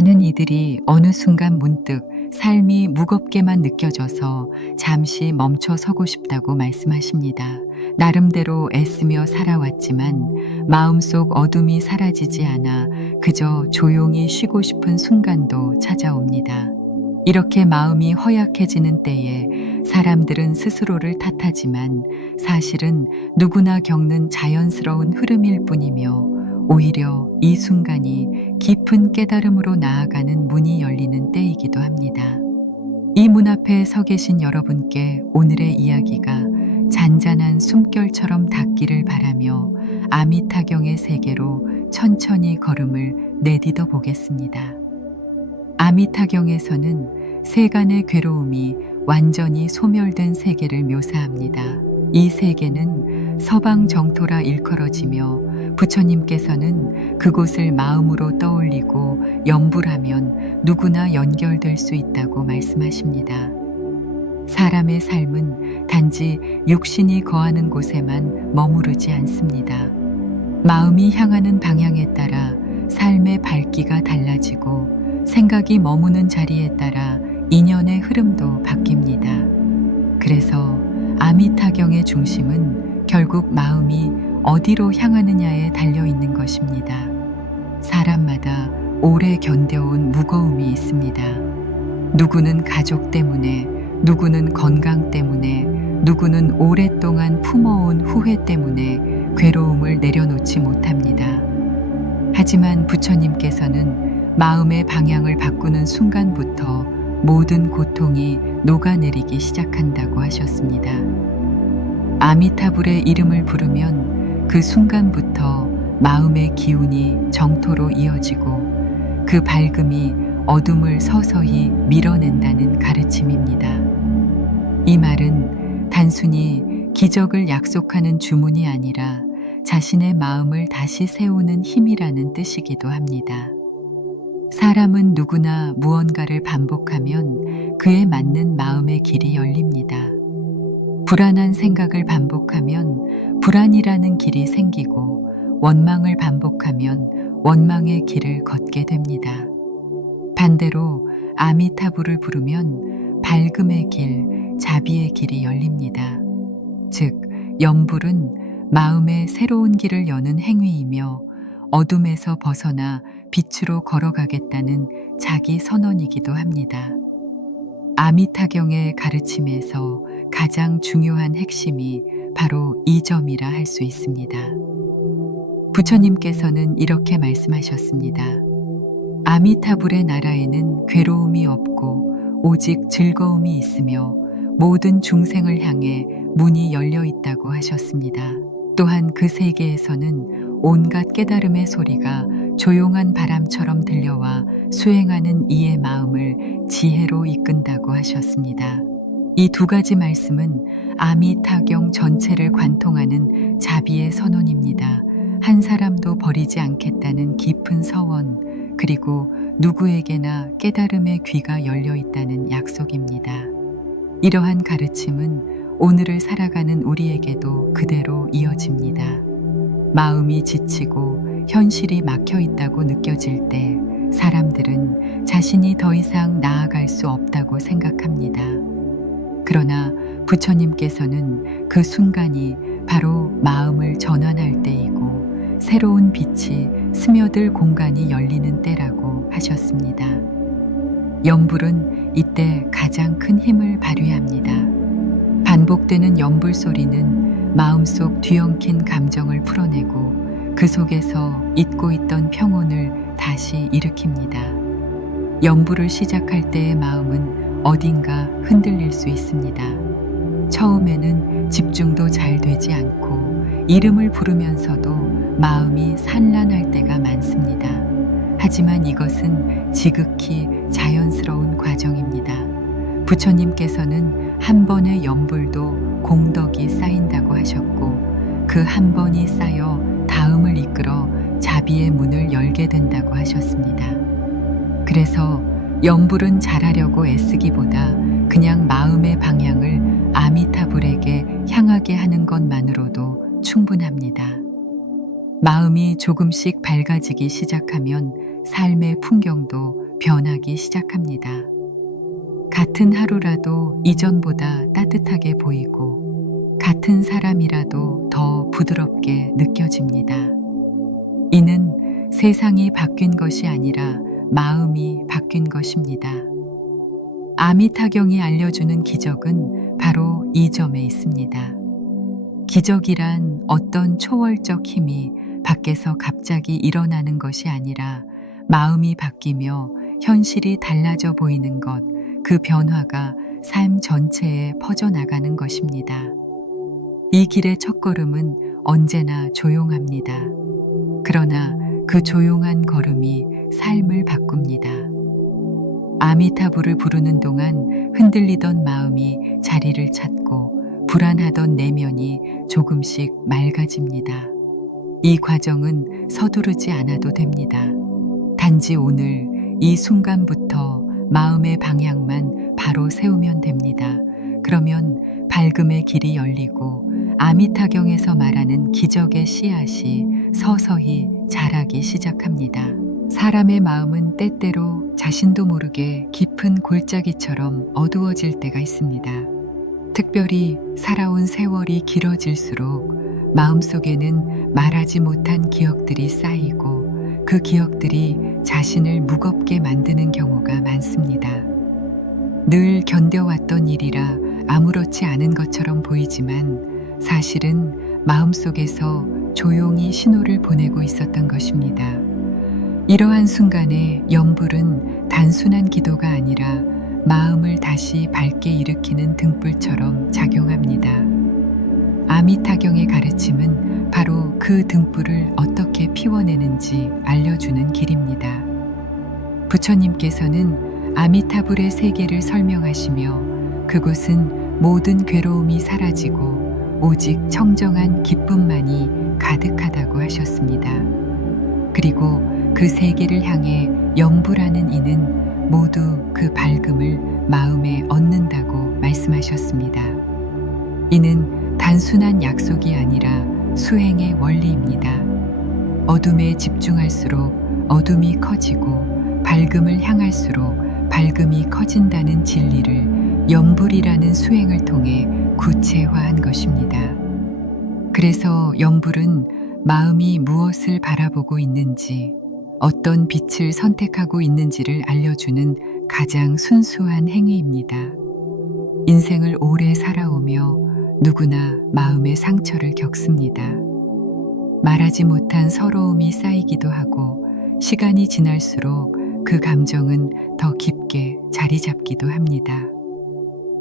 많은 이들이 어느 순간 문득 삶이 무겁게만 느껴져서 잠시 멈춰 서고 싶다고 말씀하십니다. 나름대로 애쓰며 살아왔지만 마음속 어둠이 사라지지 않아 그저 조용히 쉬고 싶은 순간도 찾아옵니다. 이렇게 마음이 허약해지는 때에 사람들은 스스로를 탓하지만 사실은 누구나 겪는 자연스러운 흐름일 뿐이며 오히려 이 순간이 깊은 깨달음으로 나아가는 문이 열리는 때이기도 합니다. 이 문 앞에 서 계신 여러분께 오늘의 이야기가 잔잔한 숨결처럼 닿기를 바라며 아미타경의 세계로 천천히 걸음을 내디뎌 보겠습니다. 아미타경에서는 세간의 괴로움이 완전히 소멸된 세계를 묘사합니다. 이 세계는 서방 정토라 일컬어지며 부처님께서는 그곳을 마음으로 떠올리고 염불하면 누구나 연결될 수 있다고 말씀하십니다. 사람의 삶은 단지 육신이 거하는 곳에만 머무르지 않습니다. 마음이 향하는 방향에 따라 삶의 밝기가 달라지고 생각이 머무는 자리에 따라 인연의 흐름도 바뀝니다. 그래서 아미타경의 중심은 결국 마음이 어디로 향하느냐에 달려 있는 것입니다. 사람마다 오래 견뎌온 무거움이 있습니다. 누구는 가족 때문에, 누구는 건강 때문에, 누구는 오랫동안 품어온 후회 때문에 괴로움을 내려놓지 못합니다. 하지만 부처님께서는 마음의 방향을 바꾸는 순간부터 모든 고통이 녹아내리기 시작한다고 하셨습니다. 아미타불의 이름을 부르면 그 순간부터 마음의 기운이 정토로 이어지고 그 밝음이 어둠을 서서히 밀어낸다는 가르침입니다. 이 말은 단순히 기적을 약속하는 주문이 아니라 자신의 마음을 다시 세우는 힘이라는 뜻이기도 합니다. 사람은 누구나 무언가를 반복하면 그에 맞는 마음의 길이 열립니다. 불안한 생각을 반복하면 불안이라는 길이 생기고 원망을 반복하면 원망의 길을 걷게 됩니다. 반대로 아미타불을 부르면 밝음의 길, 자비의 길이 열립니다. 즉, 염불은 마음의 새로운 길을 여는 행위이며 어둠에서 벗어나 빛으로 걸어가겠다는 자기 선언이기도 합니다. 아미타경의 가르침에서 가장 중요한 핵심이 바로 이 점이라 할 수 있습니다. 부처님께서는 이렇게 말씀하셨습니다. 아미타불의 나라에는 괴로움이 없고 오직 즐거움이 있으며 모든 중생을 향해 문이 열려 있다고 하셨습니다. 또한 그 세계에서는 온갖 깨달음의 소리가 조용한 바람처럼 들려와 수행하는 이의 마음을 지혜로 이끈다고 하셨습니다. 이 두 가지 말씀은 아미타경 전체를 관통하는 자비의 선언입니다. 한 사람도 버리지 않겠다는 깊은 서원, 그리고 누구에게나 깨달음의 귀가 열려 있다는 약속입니다. 이러한 가르침은 오늘을 살아가는 우리에게도 그대로 이어집니다. 마음이 지치고 현실이 막혀 있다고 느껴질 때 사람들은 자신이 더 이상 나아갈 수 없다고 생각합니다. 그러나 부처님께서는 그 순간이 바로 마음을 전환할 때이고 새로운 빛이 스며들 공간이 열리는 때라고 하셨습니다. 염불은 이때 가장 큰 힘을 발휘합니다. 반복되는 염불 소리는 마음속 뒤엉킨 감정을 풀어내고 그 속에서 잊고 있던 평온을 다시 일으킵니다. 염불을 시작할 때의 마음은 어딘가 흔들릴 수 있습니다. 처음에는 집중도 잘 되지 않고 이름을 부르면서도 마음이 산란할 때가 많습니다. 하지만 이것은 지극히 자연스러운 과정입니다. 부처님께서는 한 번의 염불도 공덕이 쌓인다고 하셨고 그 한 번이 쌓여 다음을 이끌어 자비의 문을 열게 된다고 하셨습니다. 그래서 염불은 잘하려고 애쓰기보다 그냥 마음의 방향을 아미타불에게 향하게 하는 것만으로도 충분합니다. 마음이 조금씩 밝아지기 시작하면 삶의 풍경도 변하기 시작합니다. 같은 하루라도 이전보다 따뜻하게 보이고 같은 사람이라도 더 부드럽게 느껴집니다. 이는 세상이 바뀐 것이 아니라 마음이 바뀐 것입니다. 아미타경이 알려주는 기적은 바로 이 점에 있습니다. 기적이란 어떤 초월적 힘이 밖에서 갑자기 일어나는 것이 아니라 마음이 바뀌며 현실이 달라져 보이는 것, 그 변화가 삶 전체에 퍼져나가는 것입니다. 이 길의 첫걸음은 언제나 조용합니다. 그러나 그 조용한 걸음이 삶을 바꿉니다. 아미타불을 부르는 동안 흔들리던 마음이 자리를 찾고 불안하던 내면이 조금씩 맑아집니다. 이 과정은 서두르지 않아도 됩니다. 단지 오늘 이 순간부터 마음의 방향만 바로 세우면 됩니다. 그러면 밝음의 길이 열리고 아미타경에서 말하는 기적의 씨앗이 서서히 자라기 시작합니다. 사람의 마음은 때때로 자신도 모르게 깊은 골짜기처럼 어두워질 때가 있습니다. 특별히 살아온 세월이 길어질수록 마음속에는 말하지 못한 기억들이 쌓이고 그 기억들이 자신을 무겁게 만드는 경우가 많습니다. 늘 견뎌왔던 일이라 아무렇지 않은 것처럼 보이지만 사실은 마음속에서 조용히 신호를 보내고 있었던 것입니다. 이러한 순간에 염불은 단순한 기도가 아니라 마음을 다시 밝게 일으키는 등불처럼 작용합니다. 아미타경의 가르침은 바로 그 등불을 어떻게 피워내는지 알려주는 길입니다. 부처님께서는 아미타불의 세계를 설명하시며 그곳은 모든 괴로움이 사라지고 오직 청정한 기쁨만이 가득하다고 하셨습니다. 그리고 그 세계를 향해 염불하는 이는 모두 그 밝음을 마음에 얻는다고 말씀하셨습니다. 이는 단순한 약속이 아니라 수행의 원리입니다. 어둠에 집중할수록 어둠이 커지고 밝음을 향할수록 밝음이 커진다는 진리를 염불이라는 수행을 통해 구체화한 것입니다. 그래서 염불은 마음이 무엇을 바라보고 있는지, 어떤 빛을 선택하고 있는지를 알려주는 가장 순수한 행위입니다. 인생을 오래 살아오며 누구나 마음의 상처를 겪습니다. 말하지 못한 서러움이 쌓이기도 하고 시간이 지날수록 그 감정은 더 깊게 자리 잡기도 합니다.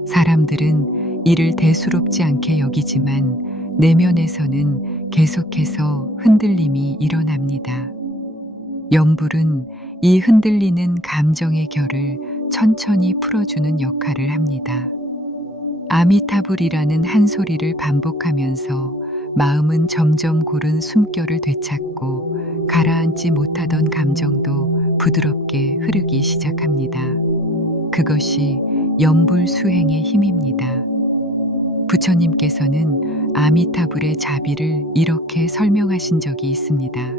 사람들은 이를 대수롭지 않게 여기지만 내면에서는 계속해서 흔들림이 일어납니다. 염불은 이 흔들리는 감정의 결을 천천히 풀어주는 역할을 합니다. 아미타불이라는 한 소리를 반복하면서 마음은 점점 고른 숨결을 되찾고 가라앉지 못하던 감정도 부드럽게 흐르기 시작합니다. 그것이 염불 수행의 힘입니다. 부처님께서는 아미타불의 자비를 이렇게 설명하신 적이 있습니다.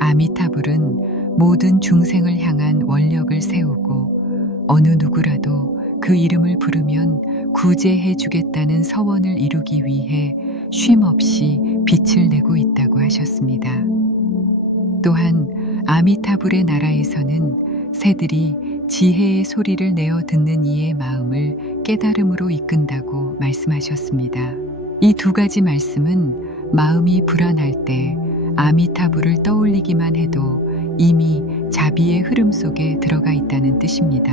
아미타불은 모든 중생을 향한 원력을 세우고 어느 누구라도 그 이름을 부르면 구제해 주겠다는 서원을 이루기 위해 쉼없이 빛을 내고 있다고 하셨습니다. 또한 아미타불의 나라에서는 새들이 지혜의 소리를 내어 듣는 이의 마음을 깨달음으로 이끈다고 말씀하셨습니다. 이 두 가지 말씀은 마음이 불안할 때 아미타불을 떠올리기만 해도 이미 자비의 흐름 속에 들어가 있다는 뜻입니다.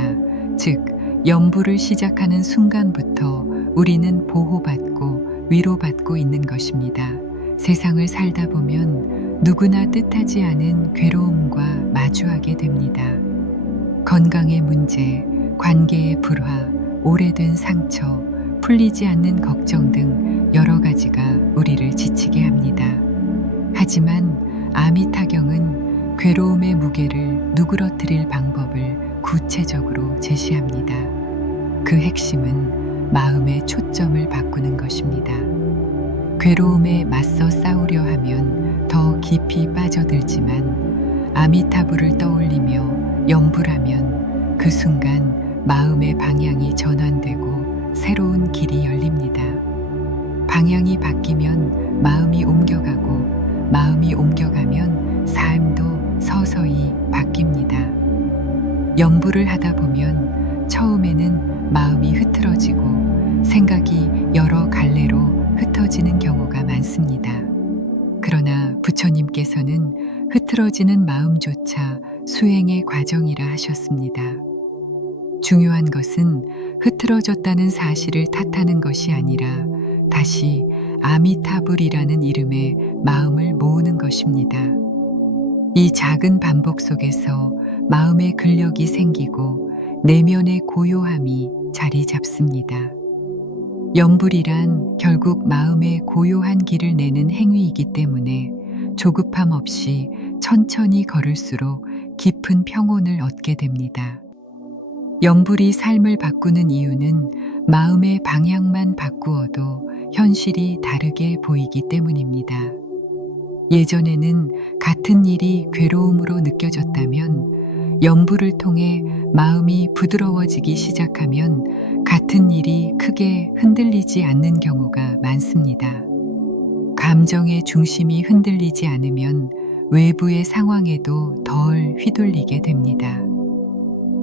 즉, 염불을 시작하는 순간부터 우리는 보호받고 위로받고 있는 것입니다. 세상을 살다 보면 누구나 뜻하지 않은 괴로움과 마주하게 됩니다. 건강의 문제, 관계의 불화, 오래된 상처, 풀리지 않는 걱정 등 여러 가지가 우리를 지치게 합니다. 하지만 아미타경은 괴로움의 무게를 누그러뜨릴 방법을 구체적으로 제시합니다. 그 핵심은 마음의 초점을 바꾸는 것입니다. 괴로움에 맞서 싸우려 하면 더 깊이 빠져들지만 아미타불을 떠올리며 염불하면 그 순간 마음의 방향이 전환되고 새로운 길이 열립니다. 방향이 바뀌면 마음이 옮겨가고 마음이 옮겨가면 삶도 서서히 바뀝니다. 염불을 하다 보면 처음에는 마음이 흐트러지고 생각이 여러 갈래로 흩어지는 경우가 많습니다. 그러나 부처님께서는 흐트러지는 마음조차 수행의 과정이라 하셨습니다. 중요한 것은 흐트러졌다는 사실을 탓하는 것이 아니라 다시 아미타불이라는 이름의 마음을 모으는 것입니다. 이 작은 반복 속에서 마음의 근력이 생기고 내면의 고요함이 자리 잡습니다. 염불이란 결국 마음의 고요한 길을 내는 행위이기 때문에 조급함 없이 천천히 걸을수록 깊은 평온을 얻게 됩니다. 염불이 삶을 바꾸는 이유는 마음의 방향만 바꾸어도 현실이 다르게 보이기 때문입니다. 예전에는 같은 일이 괴로움으로 느껴졌다면 염불을 통해 마음이 부드러워지기 시작하면 같은 일이 크게 흔들리지 않는 경우가 많습니다. 감정의 중심이 흔들리지 않으면 외부의 상황에도 덜 휘둘리게 됩니다.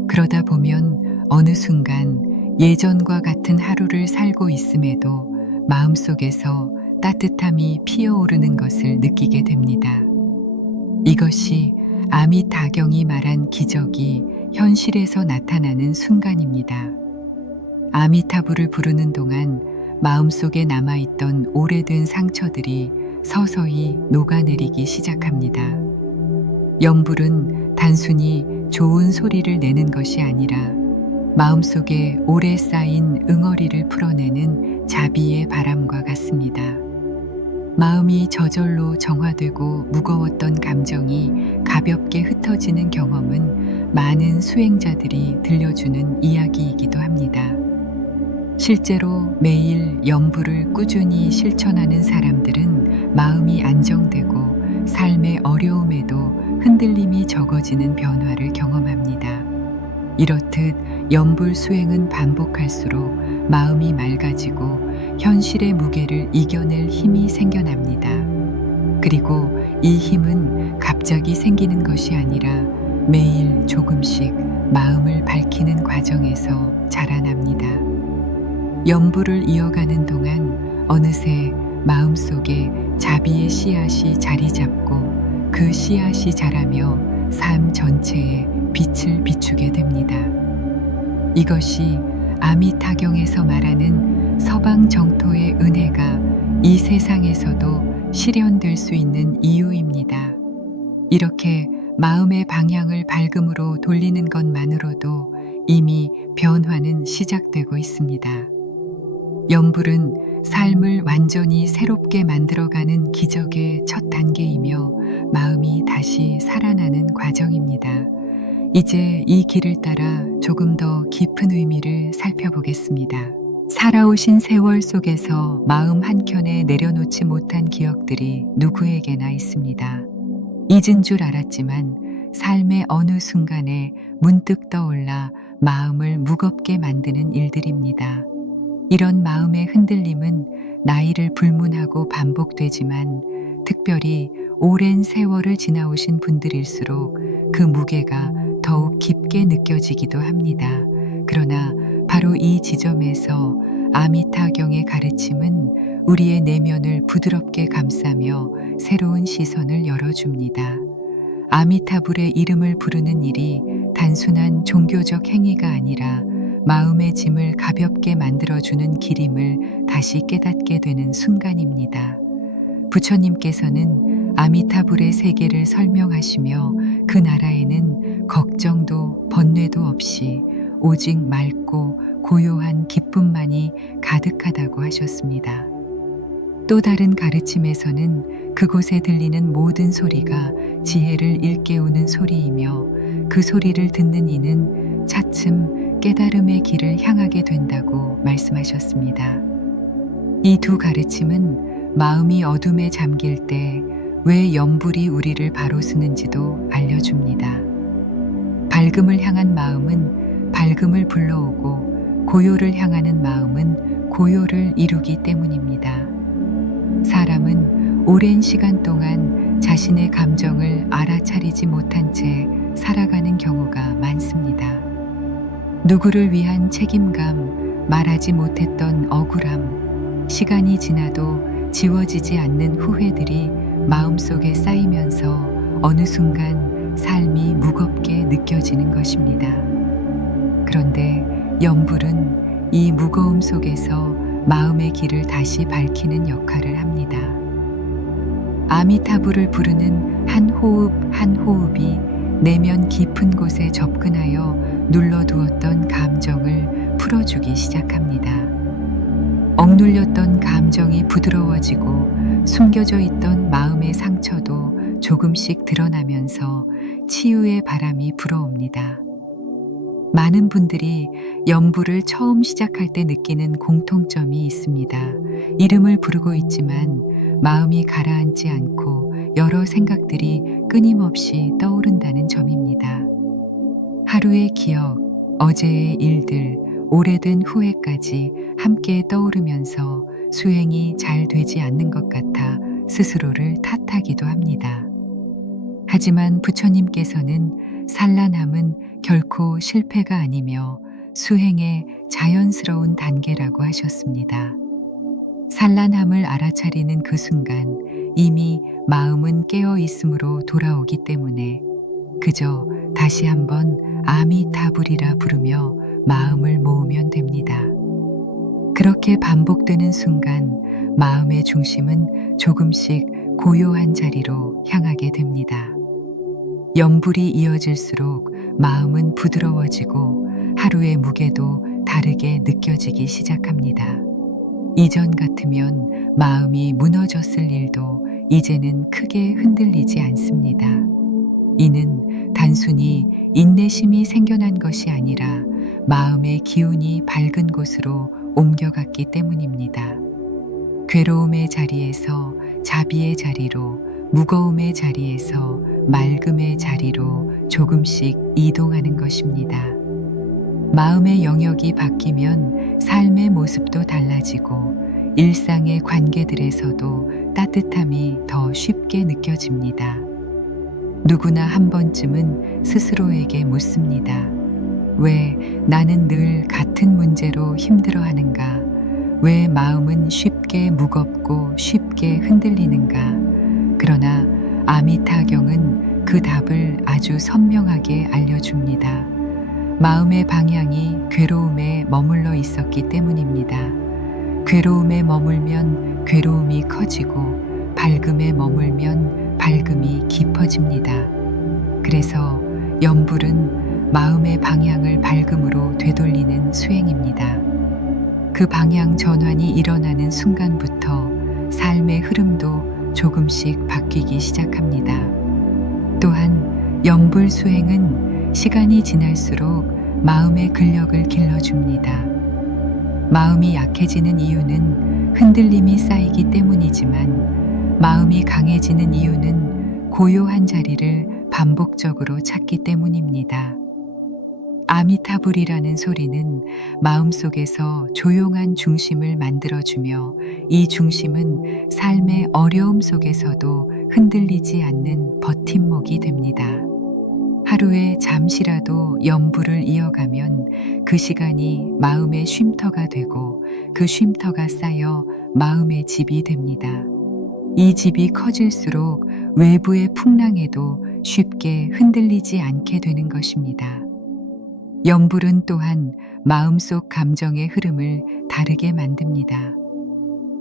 그러다 보면 어느 순간 예전과 같은 하루를 살고 있음에도 마음속에서 따뜻함이 피어오르는 것을 느끼게 됩니다. 이것이 아미타경이 말한 기적이 현실에서 나타나는 순간입니다. 아미타불을 부르는 동안 마음속에 남아있던 오래된 상처들이 서서히 녹아내리기 시작합니다. 염불은 단순히 좋은 소리를 내는 것이 아니라 마음속에 오래 쌓인 응어리를 풀어내는 자비의 바람과 같습니다. 마음이 저절로 정화되고 무거웠던 감정이 가볍게 흩어지는 경험은 많은 수행자들이 들려주는 이야기이기도 합니다. 실제로 매일 염불을 꾸준히 실천하는 사람들은 마음이 안정되고 삶의 어려움에도 흔들림이 적어지는 변화를 경험합니다. 이렇듯 염불 수행은 반복할수록 마음이 맑아지고 현실의 무게를 이겨낼 힘이 생겨납니다. 그리고 이 힘은 갑자기 생기는 것이 아니라 매일 조금씩 마음을 밝히는 과정에서 자라납니다. 염불을 이어가는 동안 어느새 마음속에 자비의 씨앗이 자리 잡고 그 씨앗이 자라며 삶 전체에 빛을 비추게 됩니다. 이것이 아미타경에서 말하는 서방 정토의 은혜가 이 세상에서도 실현될 수 있는 이유입니다. 이렇게 마음의 방향을 밝음으로 돌리는 것만으로도 이미 변화는 시작되고 있습니다. 염불은 삶을 완전히 새롭게 만들어가는 기적의 첫 단계이며 마음이 다시 살아나는 과정입니다. 이제 이 길을 따라 조금 더 깊은 의미를 살펴보겠습니다. 살아오신 세월 속에서 마음 한켠에 내려놓지 못한 기억들이 누구에게나 있습니다. 잊은 줄 알았지만 삶의 어느 순간에 문득 떠올라 마음을 무겁게 만드는 일들입니다. 이런 마음의 흔들림은 나이를 불문하고 반복되지만 특별히 오랜 세월을 지나오신 분들일수록 그 무게가 더욱 깊게 느껴지기도 합니다. 그러나 바로 이 지점에서 아미타경의 가르침은 우리의 내면을 부드럽게 감싸며 새로운 시선을 열어줍니다. 아미타불의 이름을 부르는 일이 단순한 종교적 행위가 아니라 마음의 짐을 가볍게 만들어주는 길임을 다시 깨닫게 되는 순간입니다. 부처님께서는 아미타불의 세계를 설명하시며 그 나라에는 걱정도 번뇌도 없이 오직 맑고 고요한 기쁨만이 가득하다고 하셨습니다. 또 다른 가르침에서는 그곳에 들리는 모든 소리가 지혜를 일깨우는 소리이며 그 소리를 듣는 이는 차츰 깨달음의 길을 향하게 된다고 말씀하셨습니다. 이 두 가르침은 마음이 어둠에 잠길 때 왜 염불이 우리를 바로 쓰는지도 알려줍니다. 밝음을 향한 마음은 밝음을 불러오고 고요를 향하는 마음은 고요를 이루기 때문입니다. 사람은 오랜 시간 동안 자신의 감정을 알아차리지 못한 채 살아가는 경우가 많습니다. 누구를 위한 책임감, 말하지 못했던 억울함, 시간이 지나도 지워지지 않는 후회들이 마음속에 쌓이면서 어느 순간 삶이 무겁게 느껴지는 것입니다. 그런데 염불은 이 무거움 속에서 마음의 길을 다시 밝히는 역할을 합니다. 아미타불을 부르는 한 호흡 한 호흡이 내면 깊은 곳에 접근하여 눌러두었던 감정을 풀어주기 시작합니다. 억눌렸던 감정이 부드러워지고 숨겨져 있던 마음의 상처도 조금씩 드러나면서 치유의 바람이 불어옵니다. 많은 분들이 염불을 처음 시작할 때 느끼는 공통점이 있습니다. 이름을 부르고 있지만 마음이 가라앉지 않고 여러 생각들이 끊임없이 떠오른다는 점입니다. 하루의 기억, 어제의 일들, 오래된 후회까지 함께 떠오르면서 수행이 잘 되지 않는 것 같아 스스로를 탓하기도 합니다. 하지만 부처님께서는 산란함은 결코 실패가 아니며 수행의 자연스러운 단계라고 하셨습니다. 산란함을 알아차리는 그 순간 이미 마음은 깨어 있음으로 돌아오기 때문에 그저 다시 한번 아미타불이라 부르며 마음을 모으면 됩니다. 그렇게 반복되는 순간 마음의 중심은 조금씩 고요한 자리로 향하게 됩니다. 염불이 이어질수록 마음은 부드러워지고 하루의 무게도 다르게 느껴지기 시작합니다. 이전 같으면 마음이 무너졌을 일도 이제는 크게 흔들리지 않습니다. 이는 단순히 인내심이 생겨난 것이 아니라 마음의 기운이 밝은 곳으로 옮겨갔기 때문입니다. 괴로움의 자리에서 자비의 자리로, 무거움의 자리에서 맑음의 자리로 조금씩 이동하는 것입니다. 마음의 영역이 바뀌면 삶의 모습도 달라지고 일상의 관계들에서도 따뜻함이 더 쉽게 느껴집니다. 누구나 한 번쯤은 스스로에게 묻습니다. 왜 나는 늘 같은 문제로 힘들어하는가? 왜 마음은 쉽게 무겁고 쉽게 흔들리는가? 그러나 아미타경은 그 답을 아주 선명하게 알려줍니다. 마음의 방향이 괴로움에 머물러 있었기 때문입니다. 괴로움에 머물면 괴로움이 커지고 밝음에 머물면 밝음이 깊어집니다. 그래서 염불은 마음의 방향을 밝음으로 되돌리는 수행입니다. 그 방향 전환이 일어나는 순간부터 삶의 흐름도 조금씩 바뀌기 시작합니다. 또한 염불 수행은 시간이 지날수록 마음의 근력을 길러줍니다. 마음이 약해지는 이유는 흔들림이 쌓이기 때문이지만 마음이 강해지는 이유는 고요한 자리를 반복적으로 찾기 때문입니다. 아미타불이라는 소리는 마음속에서 조용한 중심을 만들어주며 이 중심은 삶의 어려움 속에서도 흔들리지 않는 버팀목이 됩니다. 하루에 잠시라도 염불을 이어가면 그 시간이 마음의 쉼터가 되고 그 쉼터가 쌓여 마음의 집이 됩니다. 이 집이 커질수록 외부의 풍랑에도 쉽게 흔들리지 않게 되는 것입니다. 염불은 또한 마음속 감정의 흐름을 다르게 만듭니다.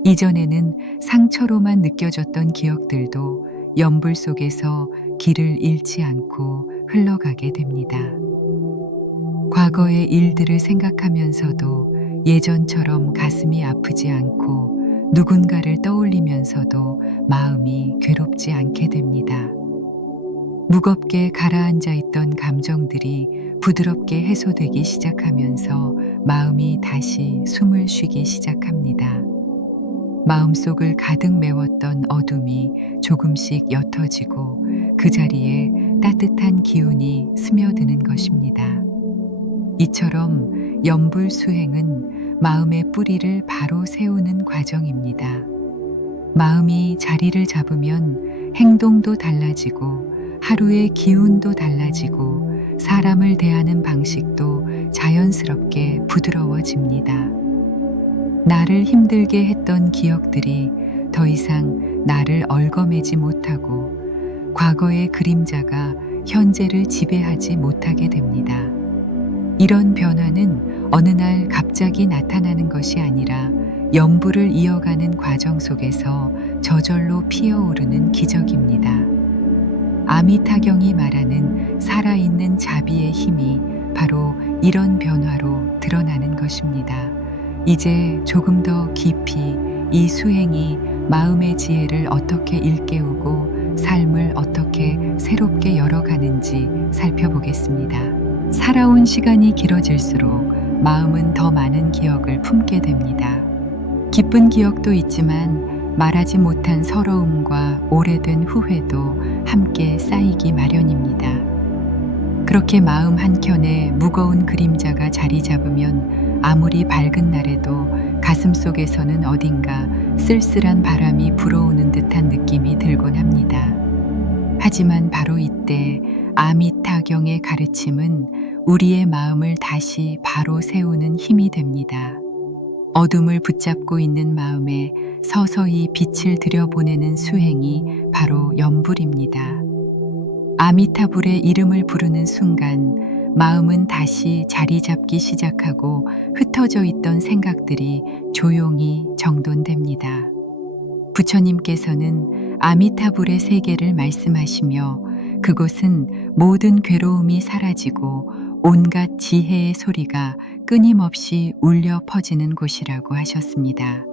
이전에는 상처로만 느껴졌던 기억들도 염불 속에서 길을 잃지 않고 흘러가게 됩니다. 과거의 일들을 생각하면서도 예전처럼 가슴이 아프지 않고 누군가를 떠올리면서도 마음이 괴롭지 않게 됩니다. 무겁게 가라앉아 있던 감정들이 부드럽게 해소되기 시작하면서 마음이 다시 숨을 쉬기 시작합니다. 마음속을 가득 메웠던 어둠이 조금씩 옅어지고 그 자리에 따뜻한 기운이 스며드는 것입니다. 이처럼 염불 수행은 마음의 뿌리를 바로 세우는 과정입니다. 마음이 자리를 잡으면 행동도 달라지고 하루의 기운도 달라지고 사람을 대하는 방식도 자연스럽게 부드러워집니다. 나를 힘들게 했던 기억들이 더 이상 나를 얽어매지 못하고 과거의 그림자가 현재를 지배하지 못하게 됩니다. 이런 변화는 어느 날 갑자기 나타나는 것이 아니라 염불을 이어가는 과정 속에서 저절로 피어오르는 기적입니다. 아미타경이 말하는 살아있는 자비의 힘이 바로 이런 변화로 드러나는 것입니다. 이제 조금 더 깊이 이 수행이 마음의 지혜를 어떻게 일깨우고 삶을 어떻게 새롭게 열어가는지 살펴보겠습니다. 살아온 시간이 길어질수록 마음은 더 많은 기억을 품게 됩니다. 기쁜 기억도 있지만 말하지 못한 서러움과 오래된 후회도 함께 쌓이기 마련입니다. 그렇게 마음 한켠에 무거운 그림자가 자리 잡으면 아무리 밝은 날에도 가슴속에서는 어딘가 쓸쓸한 바람이 불어오는 듯한 느낌이 들곤 합니다. 하지만 바로 이때 아미타경의 가르침은 우리의 마음을 다시 바로 세우는 힘이 됩니다. 어둠을 붙잡고 있는 마음에 서서히 빛을 들여보내는 수행이 바로 염불입니다. 아미타불의 이름을 부르는 순간 마음은 다시 자리 잡기 시작하고 흩어져 있던 생각들이 조용히 정돈됩니다. 부처님께서는 아미타불의 세계를 말씀하시며 그곳은 모든 괴로움이 사라지고 온갖 지혜의 소리가 끊임없이 울려 퍼지는 곳이라고 하셨습니다.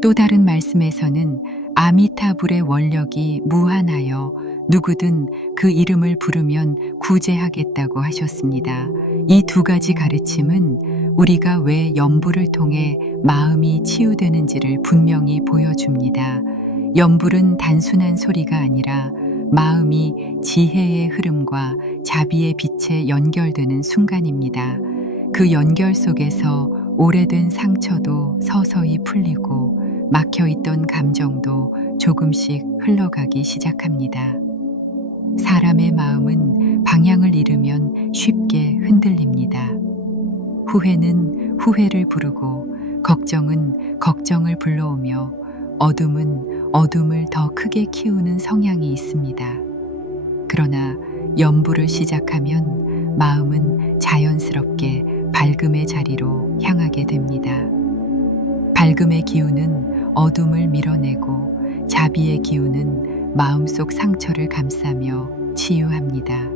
또 다른 말씀에서는 아미타불의 원력이 무한하여 누구든 그 이름을 부르면 구제하겠다고 하셨습니다. 이 두 가지 가르침은 우리가 왜 염불을 통해 마음이 치유되는지를 분명히 보여줍니다. 염불은 단순한 소리가 아니라 마음이 지혜의 흐름과 자비의 빛에 연결되는 순간입니다. 그 연결 속에서 오래된 상처도 서서히 풀리고 막혀있던 감정도 조금씩 흘러가기 시작합니다. 사람의 마음은 방향을 잃으면 쉽게 흔들립니다. 후회는 후회를 부르고 걱정은 걱정을 불러오며 어둠은 어둠을 더 크게 키우는 성향이 있습니다. 그러나 염불을 시작하면 마음은 자연스럽게 밝음의 자리로 향하게 됩니다. 밝음의 기운은 어둠을 밀어내고 자비의 기운은 마음속 상처를 감싸며 치유합니다.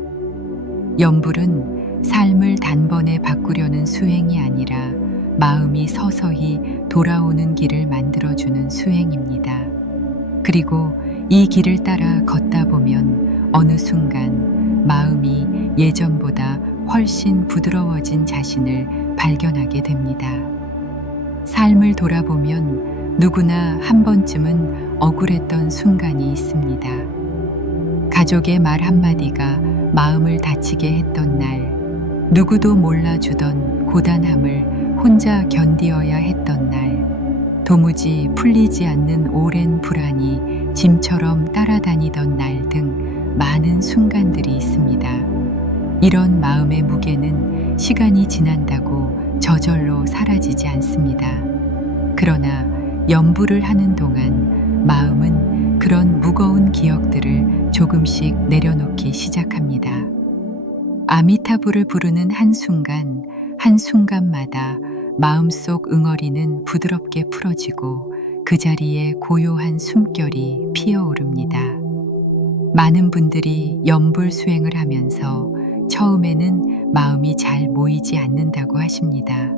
염불은 삶을 단번에 바꾸려는 수행이 아니라 마음이 서서히 돌아오는 길을 만들어주는 수행입니다. 그리고 이 길을 따라 걷다 보면 어느 순간 마음이 예전보다 훨씬 부드러워진 자신을 발견하게 됩니다. 삶을 돌아보면 누구나 한 번쯤은 억울했던 순간이 있습니다. 가족의 말 한마디가 마음을 다치게 했던 날, 누구도 몰라주던 고단함을 혼자 견디어야 했던 날, 도무지 풀리지 않는 오랜 불안이 짐처럼 따라다니던 날 등 많은 순간들이 있습니다. 이런 마음의 무게는 시간이 지난다고 저절로 사라지지 않습니다. 그러나 염불을 하는 동안 마음은 그런 무거운 기억들을 조금씩 내려놓기 시작합니다. 아미타불을 부르는 한순간 한순간마다 마음속 응어리는 부드럽게 풀어지고 그 자리에 고요한 숨결이 피어오릅니다. 많은 분들이 염불 수행을 하면서 처음에는 마음이 잘 모이지 않는다고 하십니다.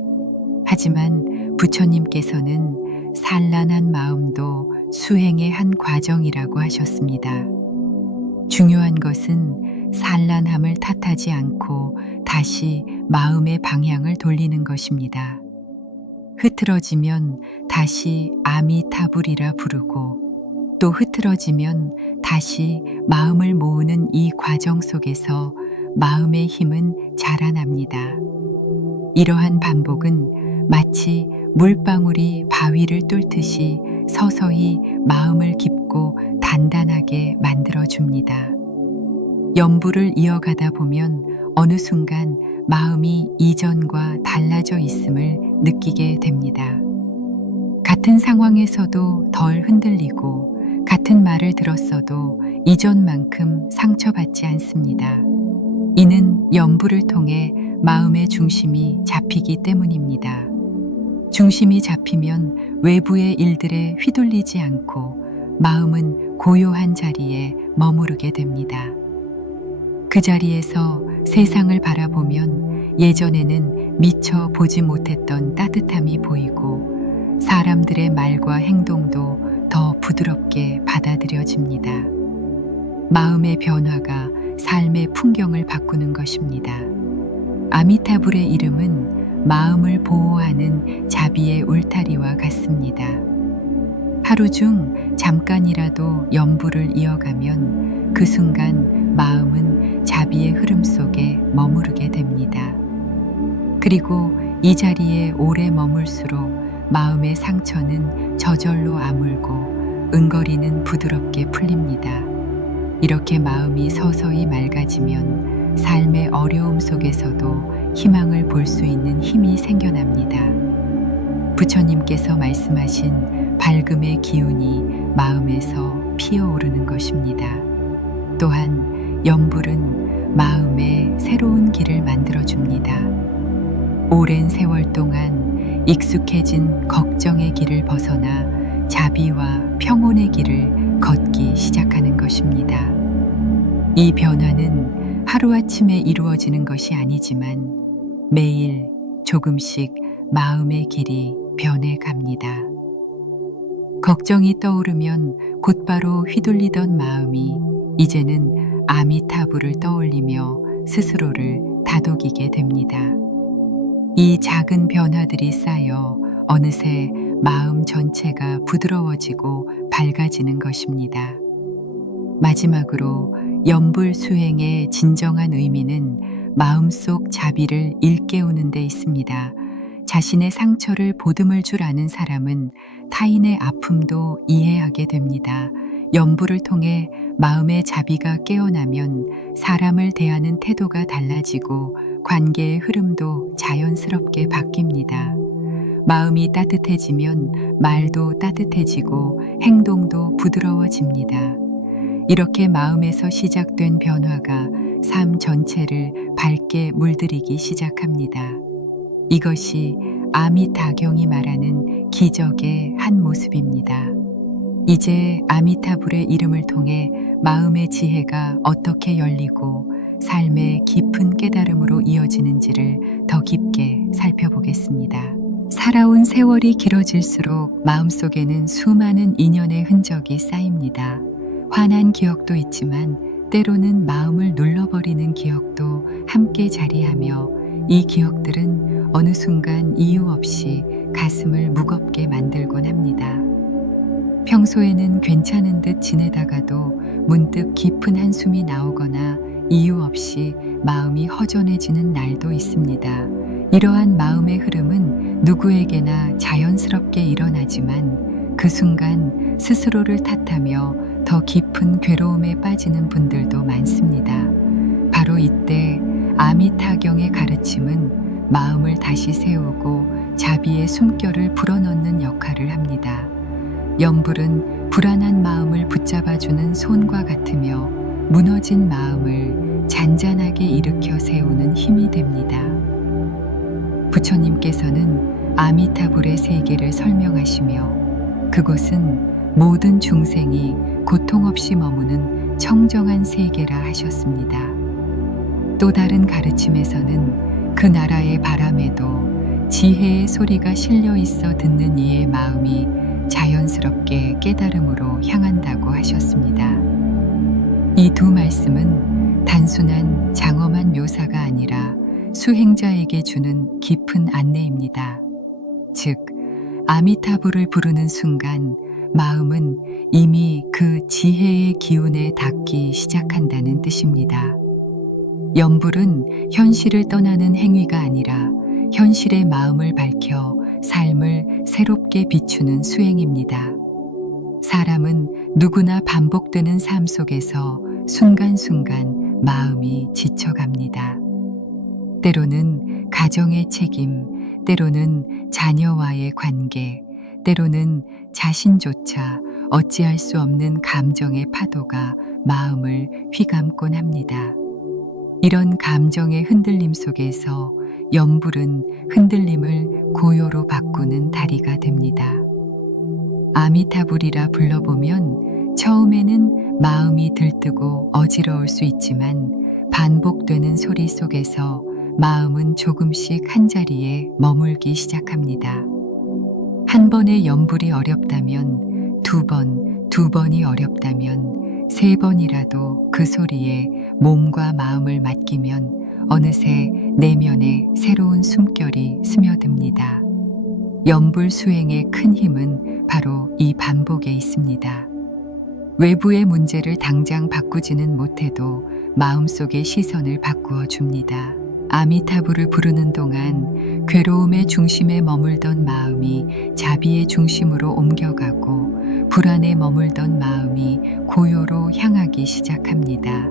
하지만 부처님께서는 산란한 마음도 수행의 한 과정이라고 하셨습니다. 중요한 것은 산란함을 탓하지 않고 다시 마음의 방향을 돌리는 것입니다. 흐트러지면 다시 아미타불이라 부르고 또 흐트러지면 다시 마음을 모으는 이 과정 속에서 마음의 힘은 자라납니다. 이러한 반복은 마치 물방울이 바위를 뚫듯이 서서히 마음을 깊고 단단하게 만들어줍니다. 연부를 이어가다 보면 어느 순간 마음이 이전과 달라져 있음을 느끼게 됩니다. 같은 상황에서도 덜 흔들리고 같은 말을 들었어도 이전만큼 상처받지 않습니다. 이는 연부를 통해 마음의 중심이 잡히기 때문입니다. 중심이 잡히면 외부의 일들에 휘둘리지 않고 마음은 고요한 자리에 머무르게 됩니다. 그 자리에서 세상을 바라보면 예전에는 미처 보지 못했던 따뜻함이 보이고 사람들의 말과 행동도 더 부드럽게 받아들여집니다. 마음의 변화가 삶의 풍경을 바꾸는 것입니다. 아미타불의 이름은 마음을 보호하는 자비의 울타리와 같습니다. 하루 중 잠깐이라도 연부를 이어가면 그 순간 마음은 자비의 흐름 속에 머무르게 됩니다. 그리고 이 자리에 오래 머물수록 마음의 상처는 저절로 아물고 응거리는 부드럽게 풀립니다. 이렇게 마음이 서서히 맑아지면 삶의 어려움 속에서도 희망을 볼 수 있는 힘이 생겨납니다. 부처님께서 말씀하신 밝음의 기운이 마음에서 피어오르는 것입니다. 또한 연불은 마음에 새로운 길을 만들어줍니다. 오랜 세월 동안 익숙해진 걱정의 길을 벗어나 자비와 평온의 길을 걷기 시작하는 것입니다. 이 변화는 하루아침에 이루어지는 것이 아니지만 매일 조금씩 마음의 길이 변해갑니다. 걱정이 떠오르면 곧바로 휘둘리던 마음이 이제는 아미타불을 떠올리며 스스로를 다독이게 됩니다. 이 작은 변화들이 쌓여 어느새 마음 전체가 부드러워지고 밝아지는 것입니다. 마지막으로 연불 수행의 진정한 의미는 마음속 자비를 일깨우는 데 있습니다. 자신의 상처를 보듬을 줄 아는 사람은 타인의 아픔도 이해하게 됩니다. 연불을 통해 마음의 자비가 깨어나면 사람을 대하는 태도가 달라지고 관계의 흐름도 자연스럽게 바뀝니다. 마음이 따뜻해지면 말도 따뜻해지고 행동도 부드러워집니다. 이렇게 마음에서 시작된 변화가 삶 전체를 밝게 물들이기 시작합니다. 이것이 아미타경이 말하는 기적의 한 모습입니다. 이제 아미타불의 이름을 통해 마음의 지혜가 어떻게 열리고 삶의 깊은 깨달음으로 이어지는지를 더 깊게 살펴보겠습니다. 살아온 세월이 길어질수록 마음속에는 수많은 인연의 흔적이 쌓입니다. 환한 기억도 있지만 때로는 마음을 눌러버리는 기억도 함께 자리하며 이 기억들은 어느 순간 이유 없이 가슴을 무겁게 만들곤 합니다. 평소에는 괜찮은 듯 지내다가도 문득 깊은 한숨이 나오거나 이유 없이 마음이 허전해지는 날도 있습니다. 이러한 마음의 흐름은 누구에게나 자연스럽게 일어나지만 그 순간 스스로를 탓하며 더 깊은 괴로움에 빠지는 분들도 많습니다. 바로 이때 아미타경의 가르침은 마음을 다시 세우고 자비의 숨결을 불어넣는 역할을 합니다. 연불은 불안한 마음을 붙잡아주는 손과 같으며 무너진 마음을 잔잔하게 일으켜 세우는 힘이 됩니다. 부처님께서는 아미타불의 세계를 설명하시며 그곳은 모든 중생이 고통 없이 머무는 청정한 세계라 하셨습니다. 또 다른 가르침에서는 그 나라의 바람에도 지혜의 소리가 실려 있어 듣는 이의 마음이 자연스럽게 깨달음으로 향한다고 하셨습니다. 이 두 말씀은 단순한 장엄한 묘사가 아니라 수행자에게 주는 깊은 안내입니다. 즉, 아미타불을 부르는 순간 마음은 이미 그 지혜의 기운에 닿기 시작한다는 뜻입니다. 염불은 현실을 떠나는 행위가 아니라 현실의 마음을 밝혀 삶을 새롭게 비추는 수행입니다. 사람은 누구나 반복되는 삶 속에서 순간순간 마음이 지쳐갑니다. 때로는 가정의 책임, 때로는 자녀와의 관계, 때로는 자신조차 어찌할 수 없는 감정의 파도가 마음을 휘감곤 합니다. 이런 감정의 흔들림 속에서 염불은 흔들림을 고요로 바꾸는 다리가 됩니다. 아미타불이라 불러보면 처음에는 마음이 들뜨고 어지러울 수 있지만 반복되는 소리 속에서 마음은 조금씩 한자리에 머물기 시작합니다. 한 번의 염불이 어렵다면 두 번이 어렵다면 세 번이라도 그 소리에 몸과 마음을 맡기면 어느새 내면에 새로운 숨결이 스며듭니다. 염불 수행의 큰 힘은 바로 이 반복에 있습니다. 외부의 문제를 당장 바꾸지는 못해도 마음속의 시선을 바꾸어 줍니다. 아미타불을 부르는 동안 괴로움의 중심에 머물던 마음이 자비의 중심으로 옮겨가고 불안에 머물던 마음이 고요로 향하기 시작합니다.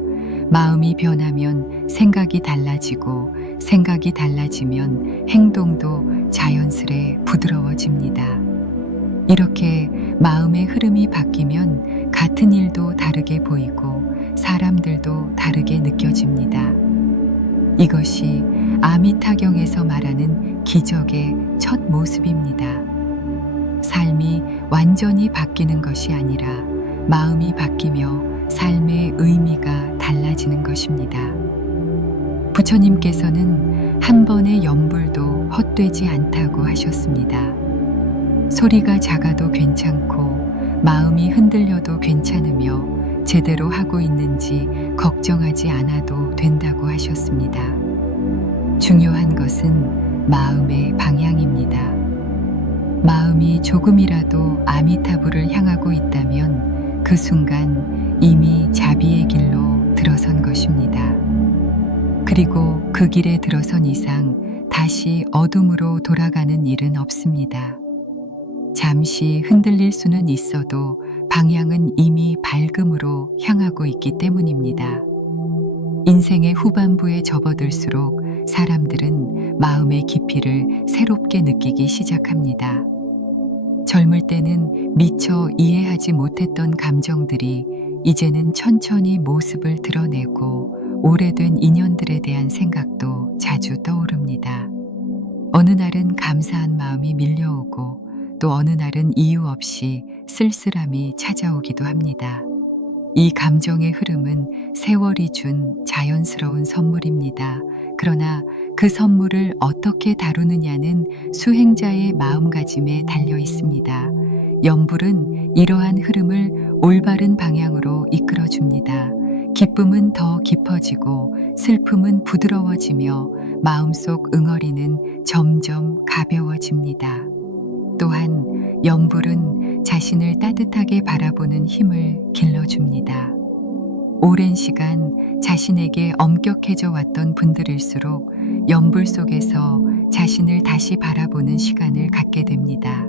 마음이 변하면 생각이 달라지고 생각이 달라지면 행동도 자연스레 부드러워집니다. 이렇게 마음의 흐름이 바뀌면 같은 일도 다르게 보이고 사람들도 다르게 느껴집니다. 이것이 아미타경에서 말하는 기적의 첫 모습입니다. 삶이 완전히 바뀌는 것이 아니라 마음이 바뀌며 삶의 의미가 달라지는 것입니다. 부처님께서는 한 번의 염불도 헛되지 않다고 하셨습니다. 소리가 작아도 괜찮고 마음이 흔들려도 괜찮으며 제대로 하고 있는지 걱정하지 않아도 된다고 하셨습니다. 중요한 것은 마음의 방향입니다. 마음이 조금이라도 아미타불을 향하고 있다면 그 순간 이미 자비의 길로 들어선 것입니다. 그리고 그 길에 들어선 이상 다시 어둠으로 돌아가는 일은 없습니다. 잠시 흔들릴 수는 있어도 방향은 이미 밝음으로 향하고 있기 때문입니다. 인생의 후반부에 접어들수록 사람들은 마음의 깊이를 새롭게 느끼기 시작합니다. 젊을 때는 미처 이해하지 못했던 감정들이 이제는 천천히 모습을 드러내고 오래된 인연들에 대한 생각도 자주 떠오릅니다. 어느 날은 감사한 마음이 밀려오고 또 어느 날은 이유 없이 쓸쓸함이 찾아오기도 합니다. 이 감정의 흐름은 세월이 준 자연스러운 선물입니다. 그러나 그 선물을 어떻게 다루느냐는 수행자의 마음가짐에 달려 있습니다. 염불은 이러한 흐름을 올바른 방향으로 이끌어줍니다. 기쁨은 더 깊어지고 슬픔은 부드러워지며 마음속 응어리는 점점 가벼워집니다. 또한 염불은 자신을 따뜻하게 바라보는 힘을 길러줍니다. 오랜 시간 자신에게 엄격해져 왔던 분들일수록 염불 속에서 자신을 다시 바라보는 시간을 갖게 됩니다.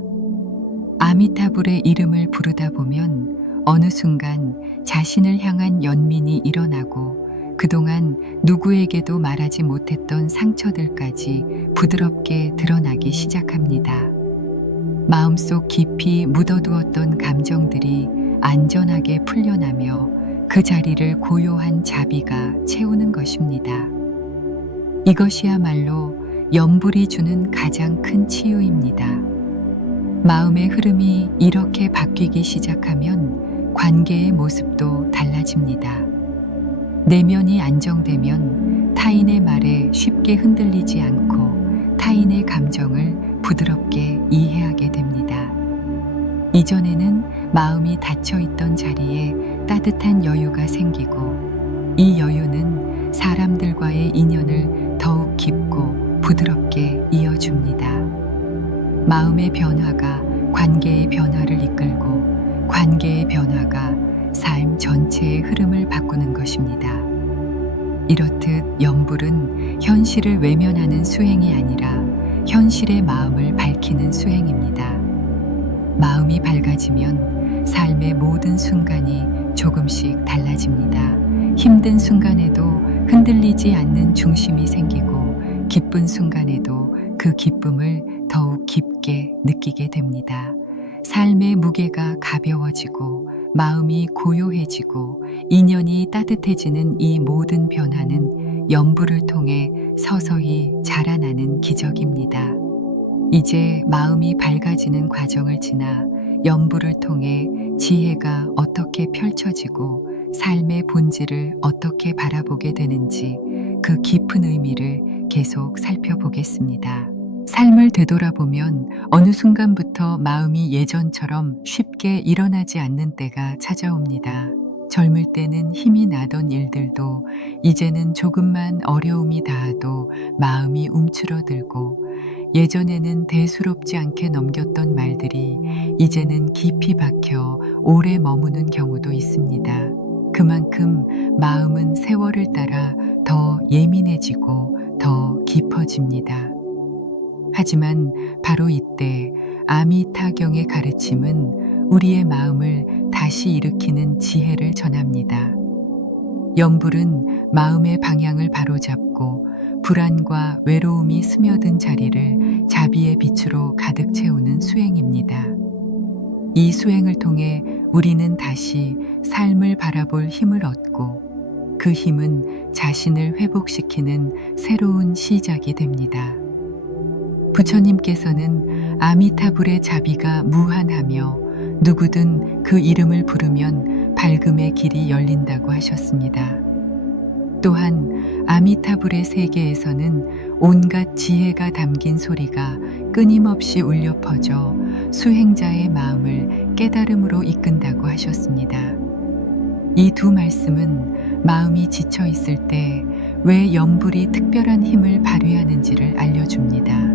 아미타불의 이름을 부르다 보면 어느 순간 자신을 향한 연민이 일어나고 그동안 누구에게도 말하지 못했던 상처들까지 부드럽게 드러나기 시작합니다. 마음속 깊이 묻어두었던 감정들이 안전하게 풀려나며 그 자리를 고요한 자비가 채우는 것입니다. 이것이야말로 염불이 주는 가장 큰 치유입니다. 마음의 흐름이 이렇게 바뀌기 시작하면 관계의 모습도 달라집니다. 내면이 안정되면 타인의 말에 쉽게 흔들리지 않고 타인의 감정을 부드럽게 이해하게 됩니다. 이전에는 마음이 닫혀있던 자리에 따뜻한 여유가 생기고 이 여유는 사람들과의 인연을 더욱 깊고 부드럽게 이어줍니다. 마음의 변화가 관계의 변화를 이끌고 관계의 변화가 삶 전체의 흐름을 바꾸는 것입니다. 이렇듯 염불은 현실을 외면하는 수행이 아니라 현실의 마음을 밝히는 수행입니다. 마음이 밝아지면 삶의 모든 순간이 조금씩 달라집니다. 힘든 순간에도 흔들리지 않는 중심이 생기고 기쁜 순간에도 그 기쁨을 더욱 깊게 느끼게 됩니다. 삶의 무게가 가벼워지고 마음이 고요해지고 인연이 따뜻해지는 이 모든 변화는 염불을 통해 서서히 자라나는 기적입니다. 이제 마음이 밝아지는 과정을 지나 염불을 통해 지혜가 어떻게 펼쳐지고 삶의 본질을 어떻게 바라보게 되는지 그 깊은 의미를 계속 살펴보겠습니다. 삶을 되돌아보면 어느 순간부터 마음이 예전처럼 쉽게 일어나지 않는 때가 찾아옵니다. 젊을 때는 힘이 나던 일들도 이제는 조금만 어려움이 닿아도 마음이 움츠러들고, 예전에는 대수롭지 않게 넘겼던 말들이 이제는 깊이 박혀 오래 머무는 경우도 있습니다. 그만큼 마음은 세월을 따라 더 예민해지고 더 깊어집니다. 하지만 바로 이때 아미타경의 가르침은 우리의 마음을 다시 일으키는 지혜를 전합니다. 염불은 마음의 방향을 바로잡고 불안과 외로움이 스며든 자리를 자비의 빛으로 가득 채우는 수행입니다. 이 수행을 통해 우리는 다시 삶을 바라볼 힘을 얻고 그 힘은 자신을 회복시키는 새로운 시작이 됩니다. 부처님께서는 아미타불의 자비가 무한하며 누구든 그 이름을 부르면 밝음의 길이 열린다고 하셨습니다. 또한 아미타불의 세계에서는 온갖 지혜가 담긴 소리가 끊임없이 울려 퍼져 수행자의 마음을 깨달음으로 이끈다고 하셨습니다. 이 두 말씀은 마음이 지쳐 있을 때 왜 염불이 특별한 힘을 발휘하는지를 알려줍니다.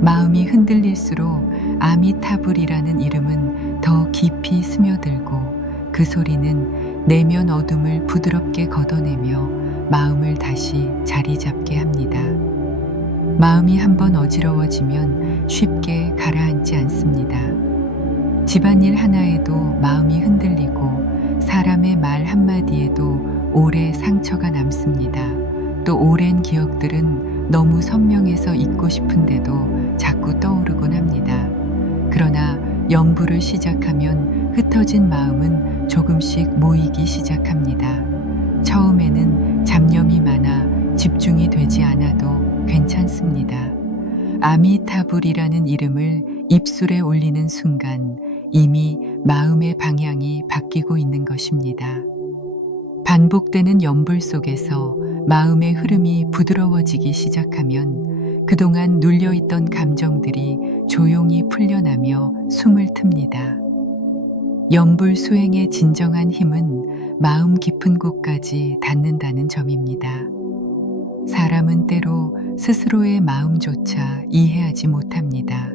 마음이 흔들릴수록 아미타불이라는 이름은 더 깊이 스며들고 그 소리는 내면 어둠을 부드럽게 걷어내며 마음을 다시 자리 잡게 합니다. 마음이 한번 어지러워지면 쉽게 가라앉지 않습니다. 집안일 하나에도 마음이 흔들리고 사람의 말 한마디에도 오래 상처가 남습니다. 또 오랜 기억들은 너무 선명해서 잊고 싶은데도 자꾸 떠오르곤 합니다. 그러나 염불을 시작하면 흩어진 마음은 조금씩 모이기 시작합니다. 처음에는 잡념이 많아 집중이 되지 않아도 괜찮습니다. 아미타불이라는 이름을 입술에 올리는 순간 이미 마음의 방향이 바뀌고 있는 것입니다. 반복되는 염불 속에서 마음의 흐름이 부드러워지기 시작하면 그동안 눌려있던 감정들이 조용히 풀려나며 숨을 틉니다. 염불 수행의 진정한 힘은 마음 깊은 곳까지 닿는다는 점입니다. 사람은 때로 스스로의 마음조차 이해하지 못합니다.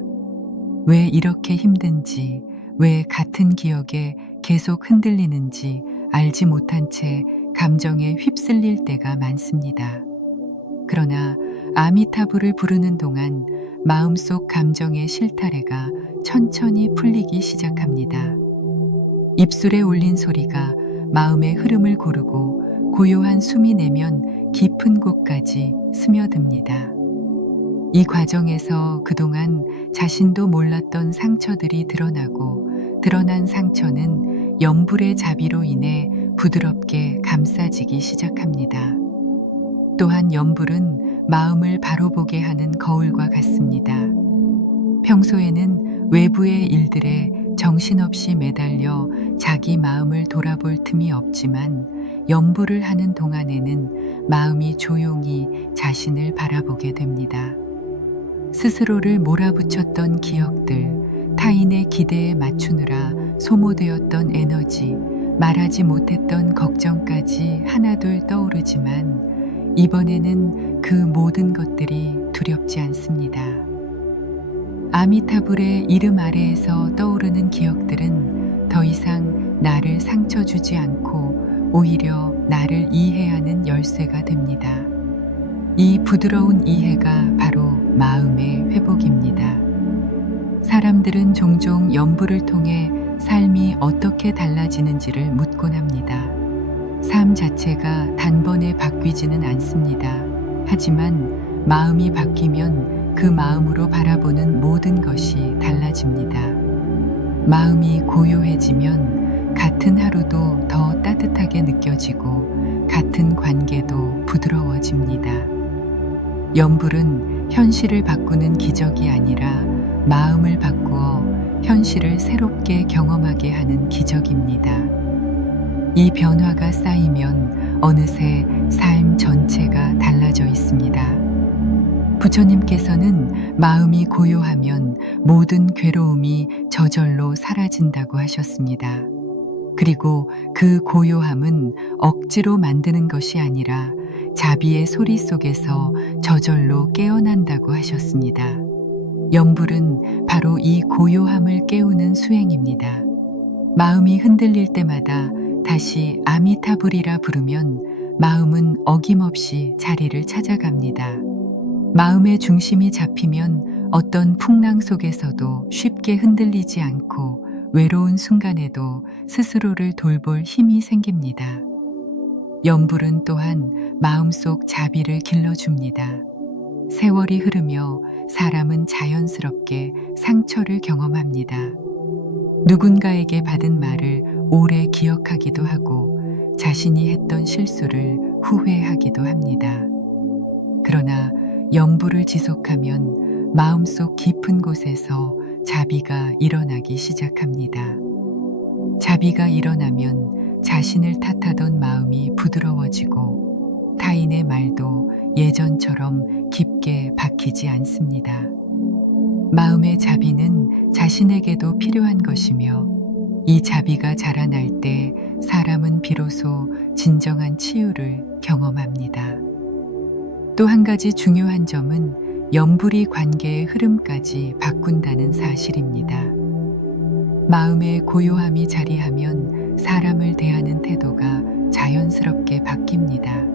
왜 이렇게 힘든지, 왜 같은 기억에 계속 흔들리는지 알지 못한 채 감정에 휩쓸릴 때가 많습니다. 그러나 아미타불을 부르는 동안 마음속 감정의 실타래가 천천히 풀리기 시작합니다. 입술에 올린 소리가 마음의 흐름을 고르고 고요한 숨이 내면 깊은 곳까지 스며듭니다. 이 과정에서 그동안 자신도 몰랐던 상처들이 드러나고 드러난 상처는 염불의 자비로 인해 부드럽게 감싸지기 시작합니다. 또한 염불은 마음을 바로 보게 하는 거울과 같습니다. 평소에는 외부의 일들에 정신없이 매달려 자기 마음을 돌아볼 틈이 없지만 염불을 하는 동안에는 마음이 조용히 자신을 바라보게 됩니다. 스스로를 몰아붙였던 기억들, 타인의 기대에 맞추느라 소모되었던 에너지, 말하지 못했던 걱정까지 하나둘 떠오르지만 이번에는 그 모든 것들이 두렵지 않습니다. 아미타불의 이름 아래에서 떠오르는 기억들은 더 이상 나를 상처 주지 않고 오히려 나를 이해하는 열쇠가 됩니다. 이 부드러운 이해가 바로 마음의 회복입니다. 사람들은 종종 연부를 통해 삶이 어떻게 달라지는지를 묻곤 합니다. 삶 자체가 단번에 바뀌지는 않습니다. 하지만 마음이 바뀌면 그 마음으로 바라보는 모든 것이 달라집니다. 마음이 고요해지면 같은 하루도 더 따뜻하게 느껴지고 같은 관계도 부드러워집니다. 연불은 현실을 바꾸는 기적이 아니라 마음을 바꾸어 현실을 새롭게 경험하게 하는 기적입니다. 이 변화가 쌓이면 어느새 삶 전체가 달라져 있습니다. 부처님께서는 마음이 고요하면 모든 괴로움이 저절로 사라진다고 하셨습니다. 그리고 그 고요함은 억지로 만드는 것이 아니라 자비의 소리 속에서 저절로 깨어난다고 하셨습니다. 연불은 바로 이 고요함을 깨우는 수행입니다. 마음이 흔들릴 때마다 다시 아미타불이라 부르면 마음은 어김없이 자리를 찾아갑니다. 마음의 중심이 잡히면 어떤 풍랑 속에서도 쉽게 흔들리지 않고 외로운 순간에도 스스로를 돌볼 힘이 생깁니다. 연불은 또한 마음속 자비를 길러줍니다. 세월이 흐르며 사람은 자연스럽게 상처를 경험합니다. 누군가에게 받은 말을 오래 기억하기도 하고 자신이 했던 실수를 후회하기도 합니다. 그러나 연불을 지속하면 마음속 깊은 곳에서 자비가 일어나기 시작합니다. 자비가 일어나면 자신을 탓하던 마음이 부드러워지고 타인의 말도 예전처럼 깊게 박히지 않습니다. 마음의 자비는 자신에게도 필요한 것이며 이 자비가 자라날 때 사람은 비로소 진정한 치유를 경험합니다. 또 한 가지 중요한 점은 연불이 관계의 흐름까지 바꾼다는 사실입니다. 마음의 고요함이 자리하면 사람을 대하는 태도가 자연스럽게 바뀝니다.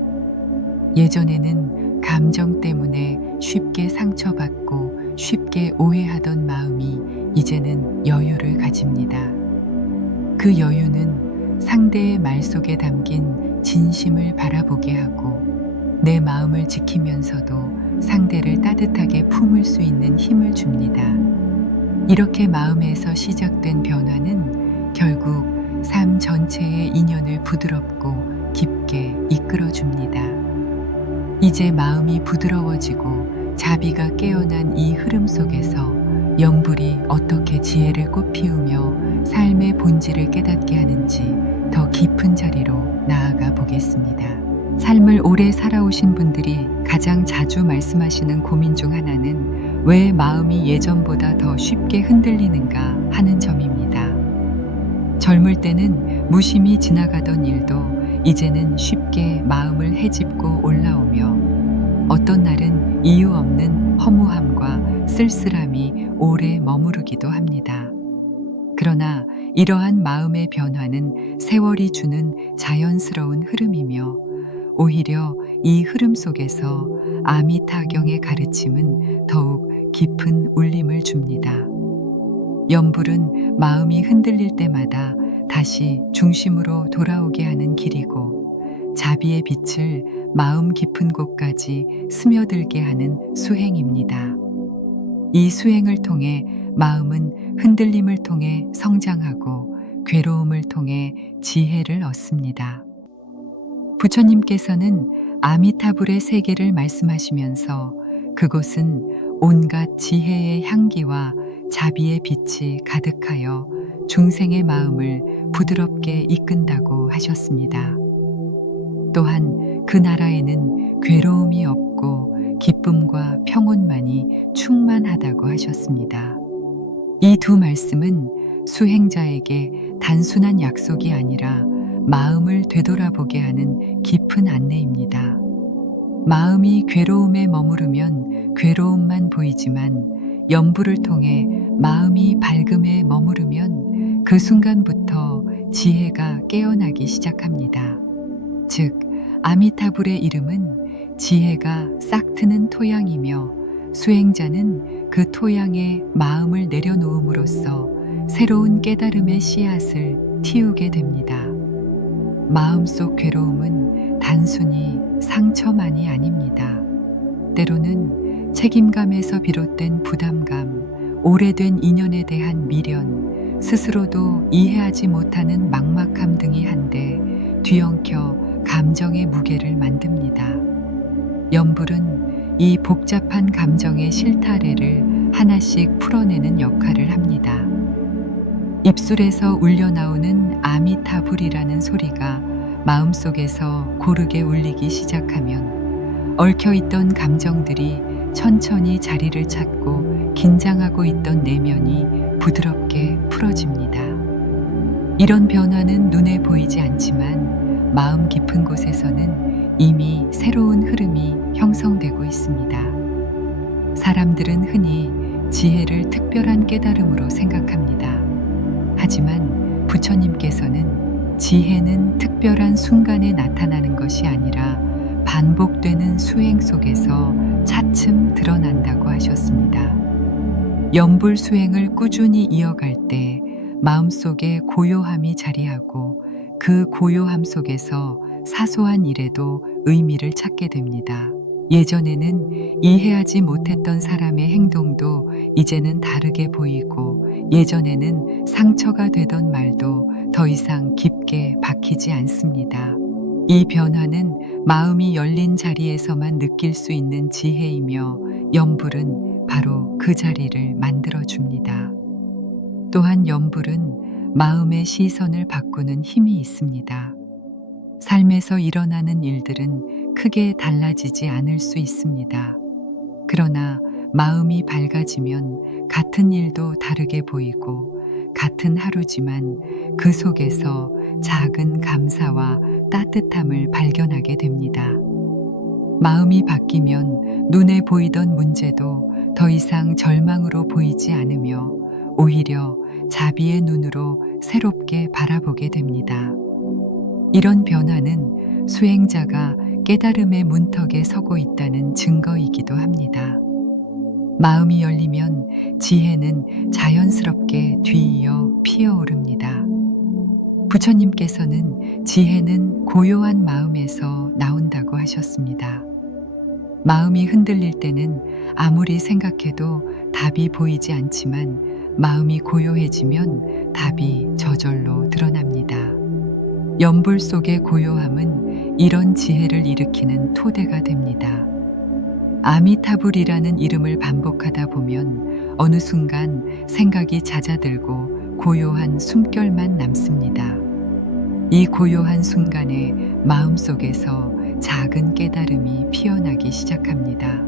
예전에는 감정 때문에 쉽게 상처받고 쉽게 오해하던 마음이 이제는 여유를 가집니다. 그 여유는 상대의 말 속에 담긴 진심을 바라보게 하고 내 마음을 지키면서도 상대를 따뜻하게 품을 수 있는 힘을 줍니다. 이렇게 마음에서 시작된 변화는 결국 삶 전체의 인연을 부드럽고 깊게 이끌어줍니다. 이제 마음이 부드러워지고 자비가 깨어난 이 흐름 속에서 연불이 어떻게 지혜를 꽃피우며 삶의 본질을 깨닫게 하는지 더 깊은 자리로 나아가 보겠습니다. 삶을 오래 살아오신 분들이 가장 자주 말씀하시는 고민 중 하나는 왜 마음이 예전보다 더 쉽게 흔들리는가 하는 점입니다. 젊을 때는 무심히 지나가던 일도 이제는 쉽게 마음을 헤집고 올라오며 어떤 날은 이유 없는 허무함과 쓸쓸함이 오래 머무르기도 합니다. 그러나 이러한 마음의 변화는 세월이 주는 자연스러운 흐름이며 오히려 이 흐름 속에서 아미타경의 가르침은 더욱 깊은 울림을 줍니다. 연불은 마음이 흔들릴 때마다 다시 중심으로 돌아오게 하는 길이고 자비의 빛을 마음 깊은 곳까지 스며들게 하는 수행입니다. 이 수행을 통해 마음은 흔들림을 통해 성장하고 괴로움을 통해 지혜를 얻습니다. 부처님께서는 아미타불의 세계를 말씀하시면서 그곳은 온갖 지혜의 향기와 자비의 빛이 가득하여 중생의 마음을 부드럽게 이끈다고 하셨습니다. 또한 그 나라에는 괴로움이 없고 기쁨과 평온만이 충만하다고 하셨습니다. 이 두 말씀은 수행자에게 단순한 약속이 아니라 마음을 되돌아보게 하는 깊은 안내입니다. 마음이 괴로움에 머무르면 괴로움만 보이지만 연불을 통해 마음이 밝음에 머무르면 그 순간부터 지혜가 깨어나기 시작합니다. 즉, 아미타불의 이름은 지혜가 싹트는 토양이며 수행자는 그 토양에 마음을 내려놓음으로써 새로운 깨달음의 씨앗을 틔우게 됩니다. 마음속 괴로움은 단순히 상처만이 아닙니다. 때로는 책임감에서 비롯된 부담감, 오래된 인연에 대한 미련, 스스로도 이해하지 못하는 막막함 등이 한데 뒤엉켜 감정의 무게를 만듭니다. 염불은 이 복잡한 감정의 실타래를 하나씩 풀어내는 역할을 합니다. 입술에서 울려나오는 아미타불이라는 소리가 마음속에서 고르게 울리기 시작하면 얽혀있던 감정들이 천천히 자리를 찾고 긴장하고 있던 내면이 부드럽게 풀어집니다. 이런 변화는 눈에 보이지 않지만 마음 깊은 곳에서는 이미 새로운 흐름이 형성되고 있습니다. 사람들은 흔히 지혜를 특별한 깨달음으로 생각합니다. 하지만 부처님께서는 지혜는 특별한 순간에 나타나는 것이 아니라 반복되는 수행 속에서 차츰 드러난다고 하셨습니다. 염불 수행을 꾸준히 이어갈 때 마음속에 고요함이 자리하고 그 고요함 속에서 사소한 일에도 의미를 찾게 됩니다. 예전에는 이해하지 못했던 사람의 행동도 이제는 다르게 보이고 예전에는 상처가 되던 말도 더 이상 깊게 박히지 않습니다. 이 변화는 마음이 열린 자리에서만 느낄 수 있는 지혜이며 염불은 바로 그 자리를 만들어줍니다. 또한 염불은 마음의 시선을 바꾸는 힘이 있습니다. 삶에서 일어나는 일들은 크게 달라지지 않을 수 있습니다. 그러나 마음이 밝아지면 같은 일도 다르게 보이고 같은 하루지만 그 속에서 작은 감사와 따뜻함을 발견하게 됩니다. 마음이 바뀌면 눈에 보이던 문제도 더 이상 절망으로 보이지 않으며 오히려 자비의 눈으로 새롭게 바라보게 됩니다. 이런 변화는 수행자가 깨달음의 문턱에 서고 있다는 증거이기도 합니다. 마음이 열리면 지혜는 자연스럽게 뒤이어 피어오릅니다. 부처님께서는 지혜는 고요한 마음에서 나온다고 하셨습니다. 마음이 흔들릴 때는 아무리 생각해도 답이 보이지 않지만 마음이 고요해지면 답이 저절로 드러납니다. 염불 속의 고요함은 이런 지혜를 일으키는 토대가 됩니다. 아미타불이라는 이름을 반복하다 보면 어느 순간 생각이 잦아들고 고요한 숨결만 남습니다. 이 고요한 순간에 마음속에서 작은 깨달음이 피어나기 시작합니다.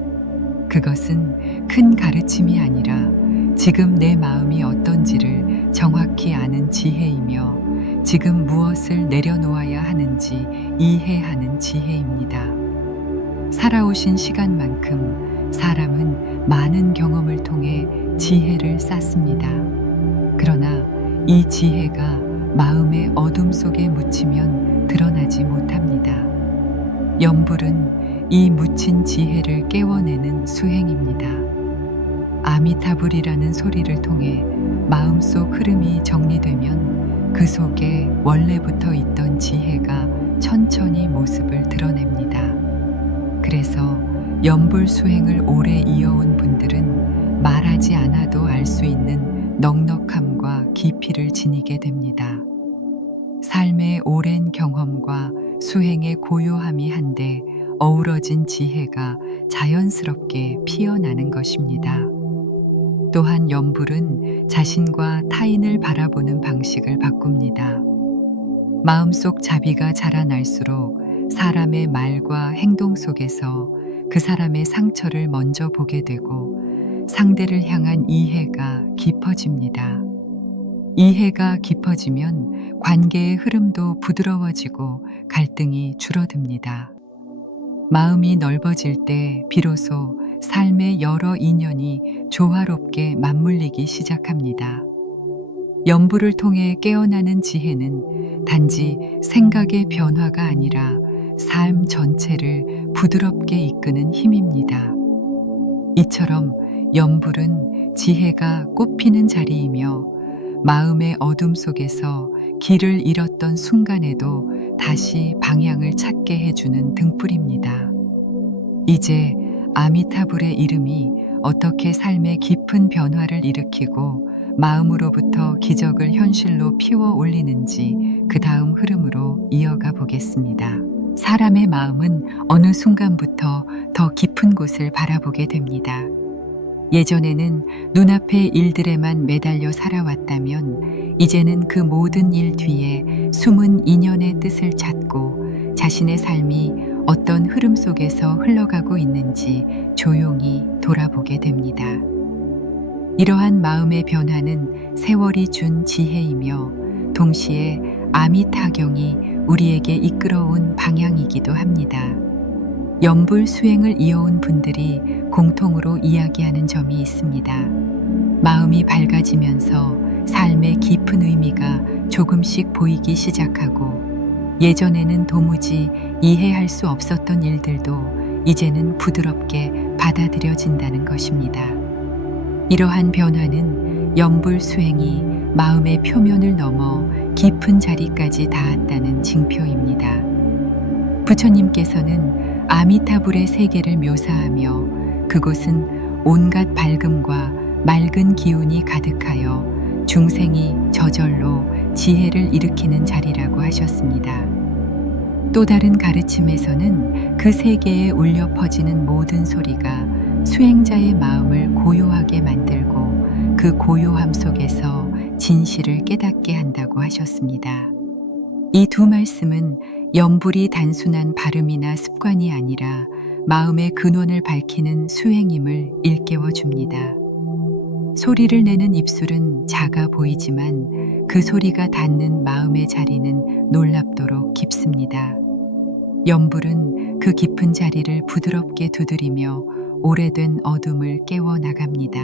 그것은 큰 가르침이 아니라 지금 내 마음이 어떤지를 정확히 아는 지혜이며 지금 무엇을 내려놓아야 하는지 이해하는 지혜입니다. 살아오신 시간만큼 사람은 많은 경험을 통해 지혜를 쌓습니다. 그러나 이 지혜가 마음의 어둠 속에 묻히면 드러나지 못합니다. 염불은 이 묻힌 지혜를 깨워내는 수행입니다. 아미타불이라는 소리를 통해 마음속 흐름이 정리되면 그 속에 원래부터 있던 지혜가 천천히 모습을 드러냅니다. 그래서 염불 수행을 오래 이어온 분들은 말하지 않아도 알 수 있는 넉넉함과 깊이를 지니게 됩니다. 삶의 오랜 경험과 수행의 고요함이 한데 어우러진 지혜가 자연스럽게 피어나는 것입니다. 또한 염불은 자신과 타인을 바라보는 방식을 바꿉니다. 마음속 자비가 자라날수록 사람의 말과 행동 속에서 그 사람의 상처를 먼저 보게 되고 상대를 향한 이해가 깊어집니다. 이해가 깊어지면 관계의 흐름도 부드러워지고 갈등이 줄어듭니다. 마음이 넓어질 때 비로소 삶의 여러 인연이 조화롭게 맞물리기 시작합니다. 연부를 통해 깨어나는 지혜는 단지 생각의 변화가 아니라 삶 전체를 부드럽게 이끄는 힘입니다. 이처럼 연불은 지혜가 꽃피는 자리이며 마음의 어둠 속에서 길을 잃었던 순간에도 다시 방향을 찾게 해주는 등불입니다. 이제 아미타불의 이름이 어떻게 삶의 깊은 변화를 일으키고 마음으로부터 기적을 현실로 피워 올리는지 그 다음 흐름으로 이어가 보겠습니다. 사람의 마음은 어느 순간부터 더 깊은 곳을 바라보게 됩니다. 예전에는 눈앞의 일들에만 매달려 살아왔다면 이제는 그 모든 일 뒤에 숨은 인연의 뜻을 찾고 자신의 삶이 어떤 흐름 속에서 흘러가고 있는지 조용히 돌아보게 됩니다. 이러한 마음의 변화는 세월이 준 지혜이며 동시에 아미타경이 우리에게 이끌어온 방향이기도 합니다. 연불 수행을 이어온 분들이 공통으로 이야기하는 점이 있습니다. 마음이 밝아지면서 삶의 깊은 의미가 조금씩 보이기 시작하고 예전에는 도무지 이해할 수 없었던 일들도 이제는 부드럽게 받아들여진다는 것입니다. 이러한 변화는 연불 수행이 마음의 표면을 넘어 깊은 자리까지 닿았다는 징표입니다. 부처님께서는 아미타불의 세계를 묘사하며 그곳은 온갖 밝음과 맑은 기운이 가득하여 중생이 저절로 지혜를 일으키는 자리라고 하셨습니다. 또 다른 가르침에서는 그 세계에 울려 퍼지는 모든 소리가 수행자의 마음을 고요하게 만들고 그 고요함 속에서 진실을 깨닫게 한다고 하셨습니다. 이 두 말씀은 연불이 단순한 발음이나 습관이 아니라 마음의 근원을 밝히는 수행임을 일깨워 줍니다. 소리를 내는 입술은 작아 보이지만 그 소리가 닿는 마음의 자리는 놀랍도록 깊습니다. 연불은 그 깊은 자리를 부드럽게 두드리며 오래된 어둠을 깨워 나갑니다.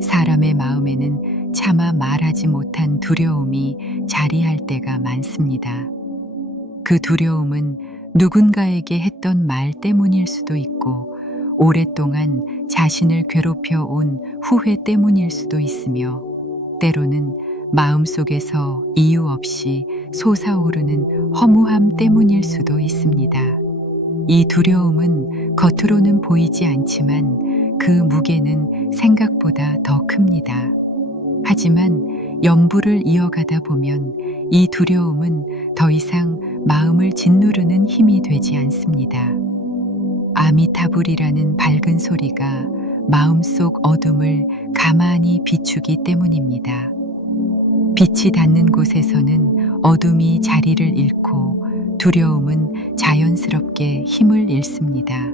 사람의 마음에는 차마 말하지 못한 두려움이 자리할 때가 많습니다. 그 두려움은 누군가에게 했던 말 때문일 수도 있고 오랫동안 자신을 괴롭혀 온 후회 때문일 수도 있으며 때로는 마음속에서 이유 없이 솟아오르는 허무함 때문일 수도 있습니다. 이 두려움은 겉으로는 보이지 않지만 그 무게는 생각보다 더 큽니다. 하지만 연불을 이어가다 보면 이 두려움은 더 이상 마음을 짓누르는 힘이 되지 않습니다. 아미타불이라는 밝은 소리가 마음속 어둠을 가만히 비추기 때문입니다. 빛이 닿는 곳에서는 어둠이 자리를 잃고 두려움은 자연스럽게 힘을 잃습니다.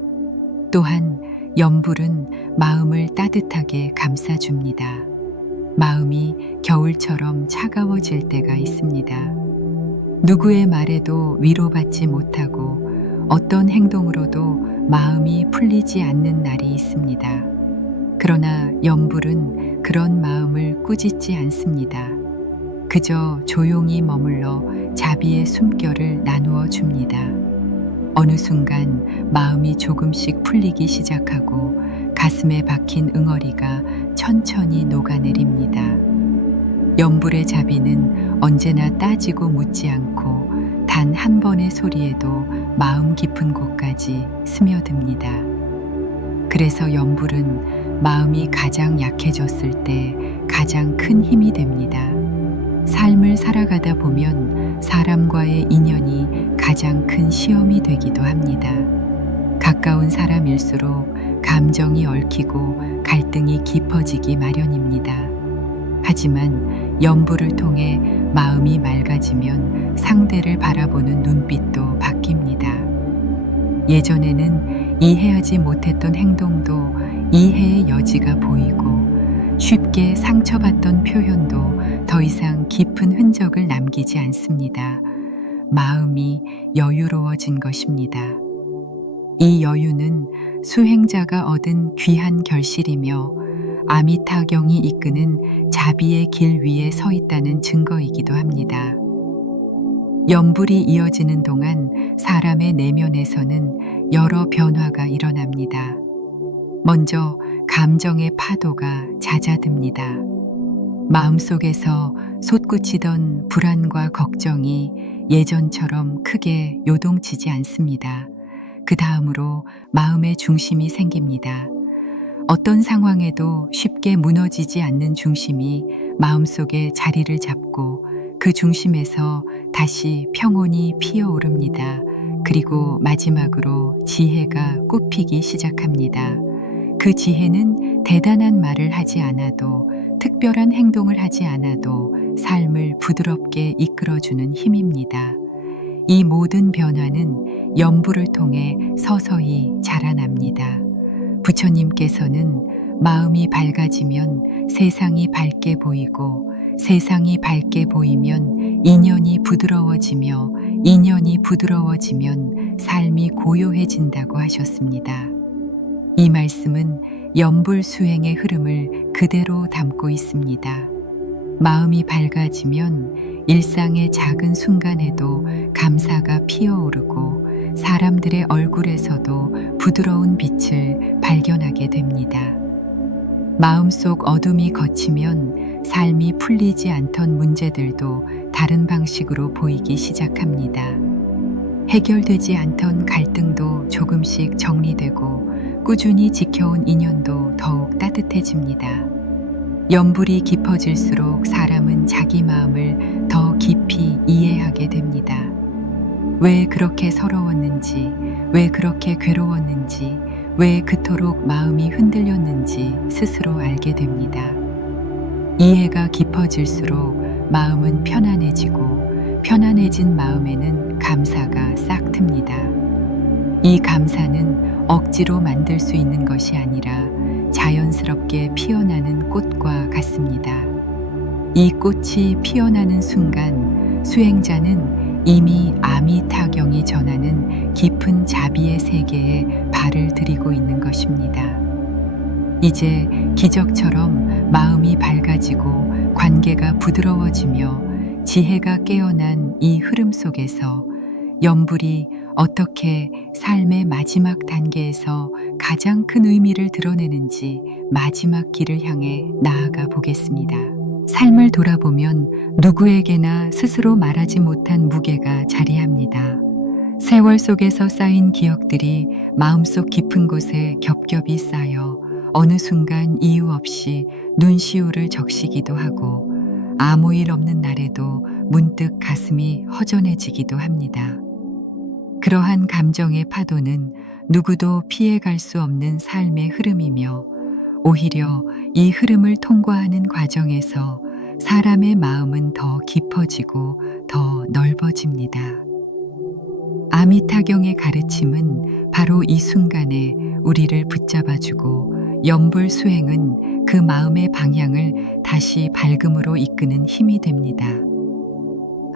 또한 연불은 마음을 따뜻하게 감싸줍니다. 마음이 겨울처럼 차가워질 때가 있습니다. 누구의 말에도 위로받지 못하고 어떤 행동으로도 마음이 풀리지 않는 날이 있습니다. 그러나 연불은 그런 마음을 꾸짖지 않습니다. 그저 조용히 머물러 자비의 숨결을 나누어 줍니다. 어느 순간 마음이 조금씩 풀리기 시작하고 가슴에 박힌 응어리가 천천히 녹아내립니다. 연불의 자비는 언제나 따지고 묻지 않고 단 한 번의 소리에도 마음 깊은 곳까지 스며듭니다. 그래서 연불은 마음이 가장 약해졌을 때 가장 큰 힘이 됩니다. 삶을 살아가다 보면 사람과의 인연이 가장 큰 시험이 되기도 합니다. 가까운 사람일수록 감정이 얽히고 갈등이 깊어지기 마련입니다. 하지만 연불을 통해 마음이 맑아지면 상대를 바라보는 눈빛도 바뀝니다. 예전에는 이해하지 못했던 행동도 이해의 여지가 보이고 쉽게 상처받던 표현도 더 이상 깊은 흔적을 남기지 않습니다. 마음이 여유로워진 것입니다. 이 여유는 수행자가 얻은 귀한 결실이며 아미타경이 이끄는 자비의 길 위에 서 있다는 증거이기도 합니다. 연불이 이어지는 동안 사람의 내면에서는 여러 변화가 일어납니다. 먼저 감정의 파도가 잦아듭니다. 마음속에서 솟구치던 불안과 걱정이 예전처럼 크게 요동치지 않습니다. 그 다음으로 마음의 중심이 생깁니다. 어떤 상황에도 쉽게 무너지지 않는 중심이 마음속에 자리를 잡고 그 중심에서 다시 평온이 피어오릅니다. 그리고 마지막으로 지혜가 꽃피기 시작합니다. 그 지혜는 대단한 말을 하지 않아도, 특별한 행동을 하지 않아도 삶을 부드럽게 이끌어주는 힘입니다. 이 모든 변화는 연불을 통해 서서히 자라납니다. 부처님께서는 마음이 밝아지면 세상이 밝게 보이고, 세상이 밝게 보이면 인연이 부드러워지며, 인연이 부드러워지면 삶이 고요해진다고 하셨습니다. 이 말씀은 연불 수행의 흐름을 그대로 담고 있습니다. 마음이 밝아지면 일상의 작은 순간에도 감사가 피어오르고 사람들의 얼굴에서도 부드러운 빛을 발견하게 됩니다. 마음속 어둠이 걷히면 삶이 풀리지 않던 문제들도 다른 방식으로 보이기 시작합니다. 해결되지 않던 갈등도 조금씩 정리되고 꾸준히 지켜온 인연도 더욱 따뜻해집니다. 연불이 깊어질수록 사람은 자기 마음을 더 깊이 이해하게 됩니다. 왜 그렇게 서러웠는지, 왜 그렇게 괴로웠는지, 왜 그토록 마음이 흔들렸는지 스스로 알게 됩니다. 이해가 깊어질수록 마음은 편안해지고, 편안해진 마음에는 감사가 싹 틉니다. 이 감사는 억지로 만들 수 있는 것이 아니라 자연스럽게 피어나는 꽃과 같습니다. 이 꽃이 피어나는 순간 수행자는 이미 아미타경이 전하는 깊은 자비의 세계에 발을 들이고 있는 것입니다. 이제 기적처럼 마음이 밝아지고 관계가 부드러워지며 지혜가 깨어난 이 흐름 속에서 연불이 어떻게 삶의 마지막 단계에서 가장 큰 의미를 드러내는지 마지막 길을 향해 나아가 보겠습니다. 삶을 돌아보면 누구에게나 스스로 말하지 못한 무게가 자리합니다. 세월 속에서 쌓인 기억들이 마음속 깊은 곳에 겹겹이 쌓여 어느 순간 이유 없이 눈시울을 적시기도 하고, 아무 일 없는 날에도 문득 가슴이 허전해지기도 합니다. 그러한 감정의 파도는 누구도 피해갈 수 없는 삶의 흐름이며, 오히려 이 흐름을 통과하는 과정에서 사람의 마음은 더 깊어지고 더 넓어집니다. 아미타경의 가르침은 바로 이 순간에 우리를 붙잡아주고, 연불 수행은 그 마음의 방향을 다시 밝음으로 이끄는 힘이 됩니다.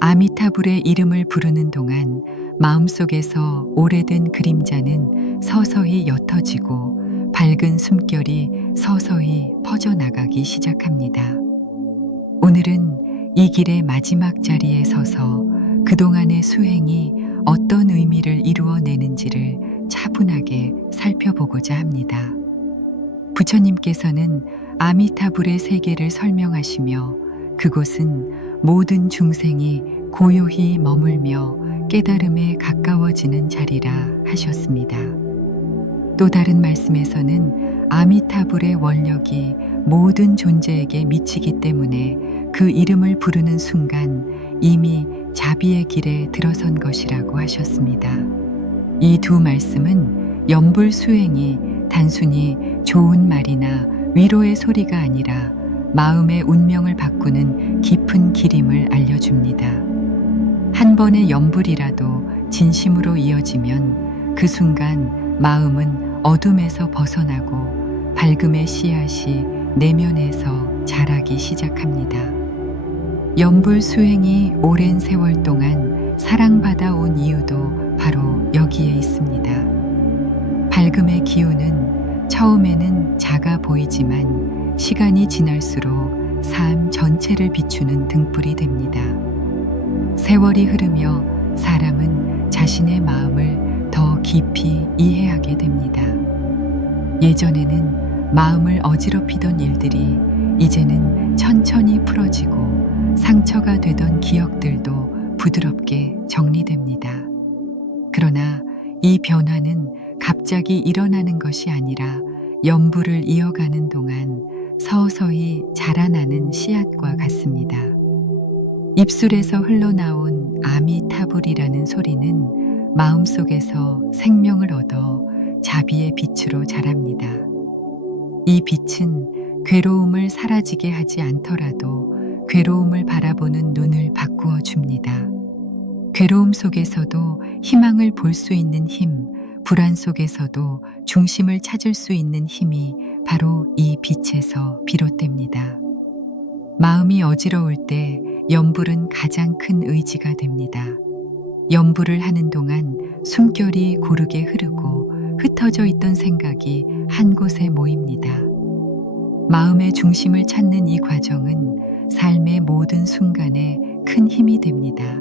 아미타불의 이름을 부르는 동안 마음속에서 오래된 그림자는 서서히 옅어지고 밝은 숨결이 서서히 퍼져나가기 시작합니다. 오늘은 이 길의 마지막 자리에 서서 그동안의 수행이 어떤 의미를 이루어내는지를 차분하게 살펴보고자 합니다. 부처님께서는 아미타불의 세계를 설명하시며 그곳은 모든 중생이 고요히 머물며 깨달음에 가까워지는 자리라 하셨습니다. 또 다른 말씀에서는 아미타불의 원력이 모든 존재에게 미치기 때문에 그 이름을 부르는 순간 이미 자비의 길에 들어선 것이라고 하셨습니다. 이 두 말씀은 연불 수행이 단순히 좋은 말이나 위로의 소리가 아니라 마음의 운명을 바꾸는 깊은 길임을 알려줍니다. 한 번의 연불이라도 진심으로 이어지면 그 순간 마음은 어둠에서 벗어나고 밝음의 씨앗이 내면에서 자라기 시작합니다. 연불 수행이 오랜 세월 동안 사랑받아 온 이유도 바로 여기에 있습니다. 밝음의 기운은 처음에는 작아 보이지만 시간이 지날수록 삶 전체를 비추는 등불이 됩니다. 세월이 흐르며 사람은 자신의 마음을 더 깊이 이해하게 됩니다. 예전에는 마음을 어지럽히던 일들이 이제는 천천히 풀어지고 상처가 되던 기억들도 부드럽게 정리됩니다. 그러나 이 변화는 갑자기 일어나는 것이 아니라 연부를 이어가는 동안 서서히 자라나는 씨앗과 같습니다. 입술에서 흘러나온 아미타불이라는 소리는 마음속에서 생명을 얻어 자비의 빛으로 자랍니다. 이 빛은 괴로움을 사라지게 하지 않더라도 괴로움을 바라보는 눈을 바꾸어 줍니다. 괴로움 속에서도 희망을 볼 수 있는 힘, 불안 속에서도 중심을 찾을 수 있는 힘이 바로 이 빛에서 비롯됩니다. 마음이 어지러울 때 염불은 가장 큰 의지가 됩니다. 염불을 하는 동안 숨결이 고르게 흐르고 흩어져 있던 생각이 한 곳에 모입니다. 마음의 중심을 찾는 이 과정은 삶의 모든 순간에 큰 힘이 됩니다.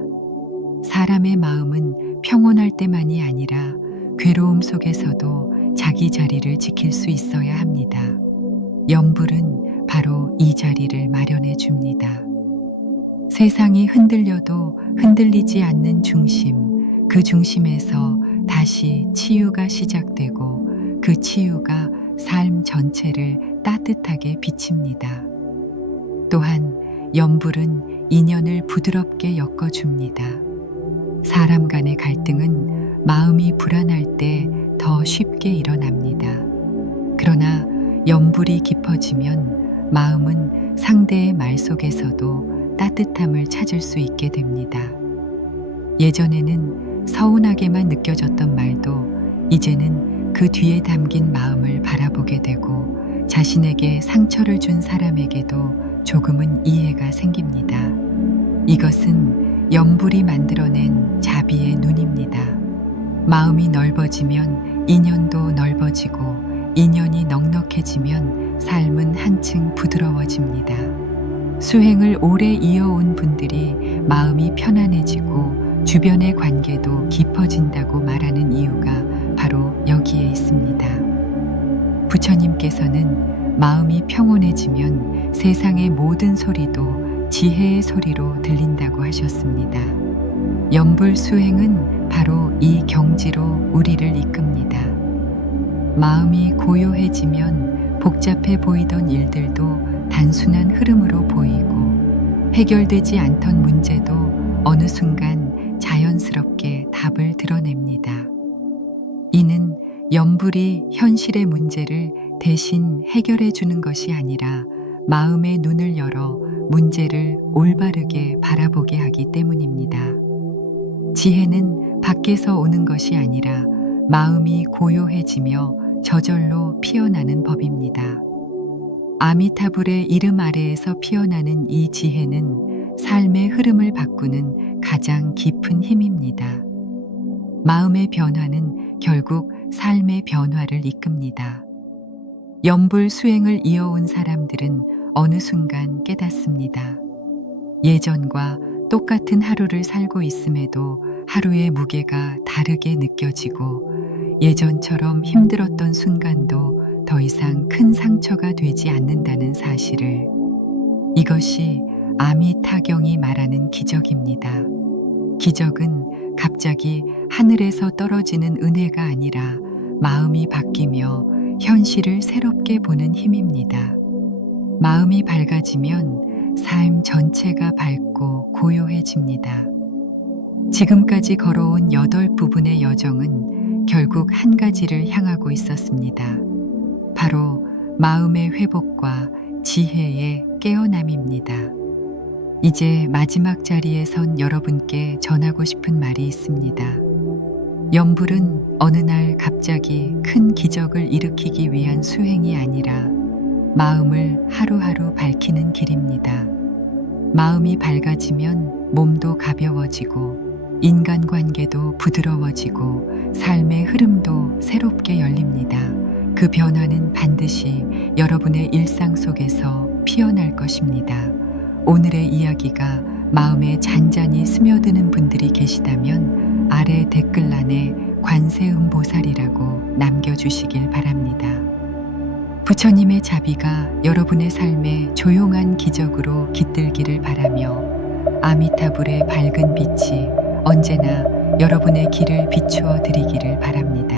사람의 마음은 평온할 때만이 아니라 괴로움 속에서도 자기 자리를 지킬 수 있어야 합니다. 염불은 바로 이 자리를 마련해 줍니다. 세상이 흔들려도 흔들리지 않는 중심, 그 중심에서 다시 치유가 시작되고 그 치유가 삶 전체를 따뜻하게 비칩니다. 또한 염불은 인연을 부드럽게 엮어줍니다. 사람 간의 갈등은 마음이 불안할 때 더 쉽게 일어납니다. 그러나 염불이 깊어지면 마음은 상대의 말 속에서도 따뜻함을 찾을 수 있게 됩니다. 예전에는 서운하게만 느껴졌던 말도 이제는 그 뒤에 담긴 마음을 바라보게 되고 자신에게 상처를 준 사람에게도 조금은 이해가 생깁니다. 이것은 염불이 만들어낸 자비의 눈입니다. 마음이 넓어지면 인연도 넓어지고 인연이 넉넉해지면 삶은 한층 부드러워집니다. 수행을 오래 이어온 분들이 마음이 편안해지고 주변의 관계도 깊어진다고 말하는 이유가 바로 여기에 있습니다. 부처님께서는 마음이 평온해지면 세상의 모든 소리도 지혜의 소리로 들린다고 하셨습니다. 염불 수행은 바로 이 경지로 우리를 이끕니다. 마음이 고요해지면 복잡해 보이던 일들도 단순한 흐름으로 보이고 해결되지 않던 문제도 어느 순간 자연스럽게 답을 드러냅니다. 이는 염불이 현실의 문제를 대신 해결해 주는 것이 아니라 마음의 눈을 열어 문제를 올바르게 바라보게 하기 때문입니다. 지혜는 밖에서 오는 것이 아니라 마음이 고요해지며 저절로 피어나는 법입니다. 아미타불의 이름 아래에서 피어나는 이 지혜는 삶의 흐름을 바꾸는 가장 깊은 힘입니다. 마음의 변화는 결국 삶의 변화를 이끕니다. 염불 수행을 이어온 사람들은 어느 순간 깨닫습니다. 예전과 똑같은 하루를 살고 있음에도 하루의 무게가 다르게 느껴지고 예전처럼 힘들었던 순간도 더 이상 큰 상처가 되지 않는다는 사실을, 이것이 아미타경이 말하는 기적입니다. 기적은 갑자기 하늘에서 떨어지는 은혜가 아니라 마음이 바뀌며 현실을 새롭게 보는 힘입니다. 마음이 밝아지면 삶 전체가 밝고 고요해집니다. 지금까지 걸어온 8부분의 여정은 결국 한 가지를 향하고 있었습니다. 바로 마음의 회복과 지혜의 깨어남입니다. 이제 마지막 자리에 선 여러분께 전하고 싶은 말이 있습니다. 염불은 어느 날 갑자기 큰 기적을 일으키기 위한 수행이 아니라 마음을 하루하루 밝히는 길입니다. 마음이 밝아지면 몸도 가벼워지고 인간관계도 부드러워지고 삶의 흐름도 새롭게 열립니다. 그 변화는 반드시 여러분의 일상 속에서 피어날 것입니다. 오늘의 이야기가 마음에 잔잔히 스며드는 분들이 계시다면 아래 댓글란에 관세음보살이라고 남겨주시길 바랍니다. 부처님의 자비가 여러분의 삶에 조용한 기적으로 깃들기를 바라며 아미타불의 밝은 빛이 언제나 여러분의 길을 비추어 드리기를 바랍니다.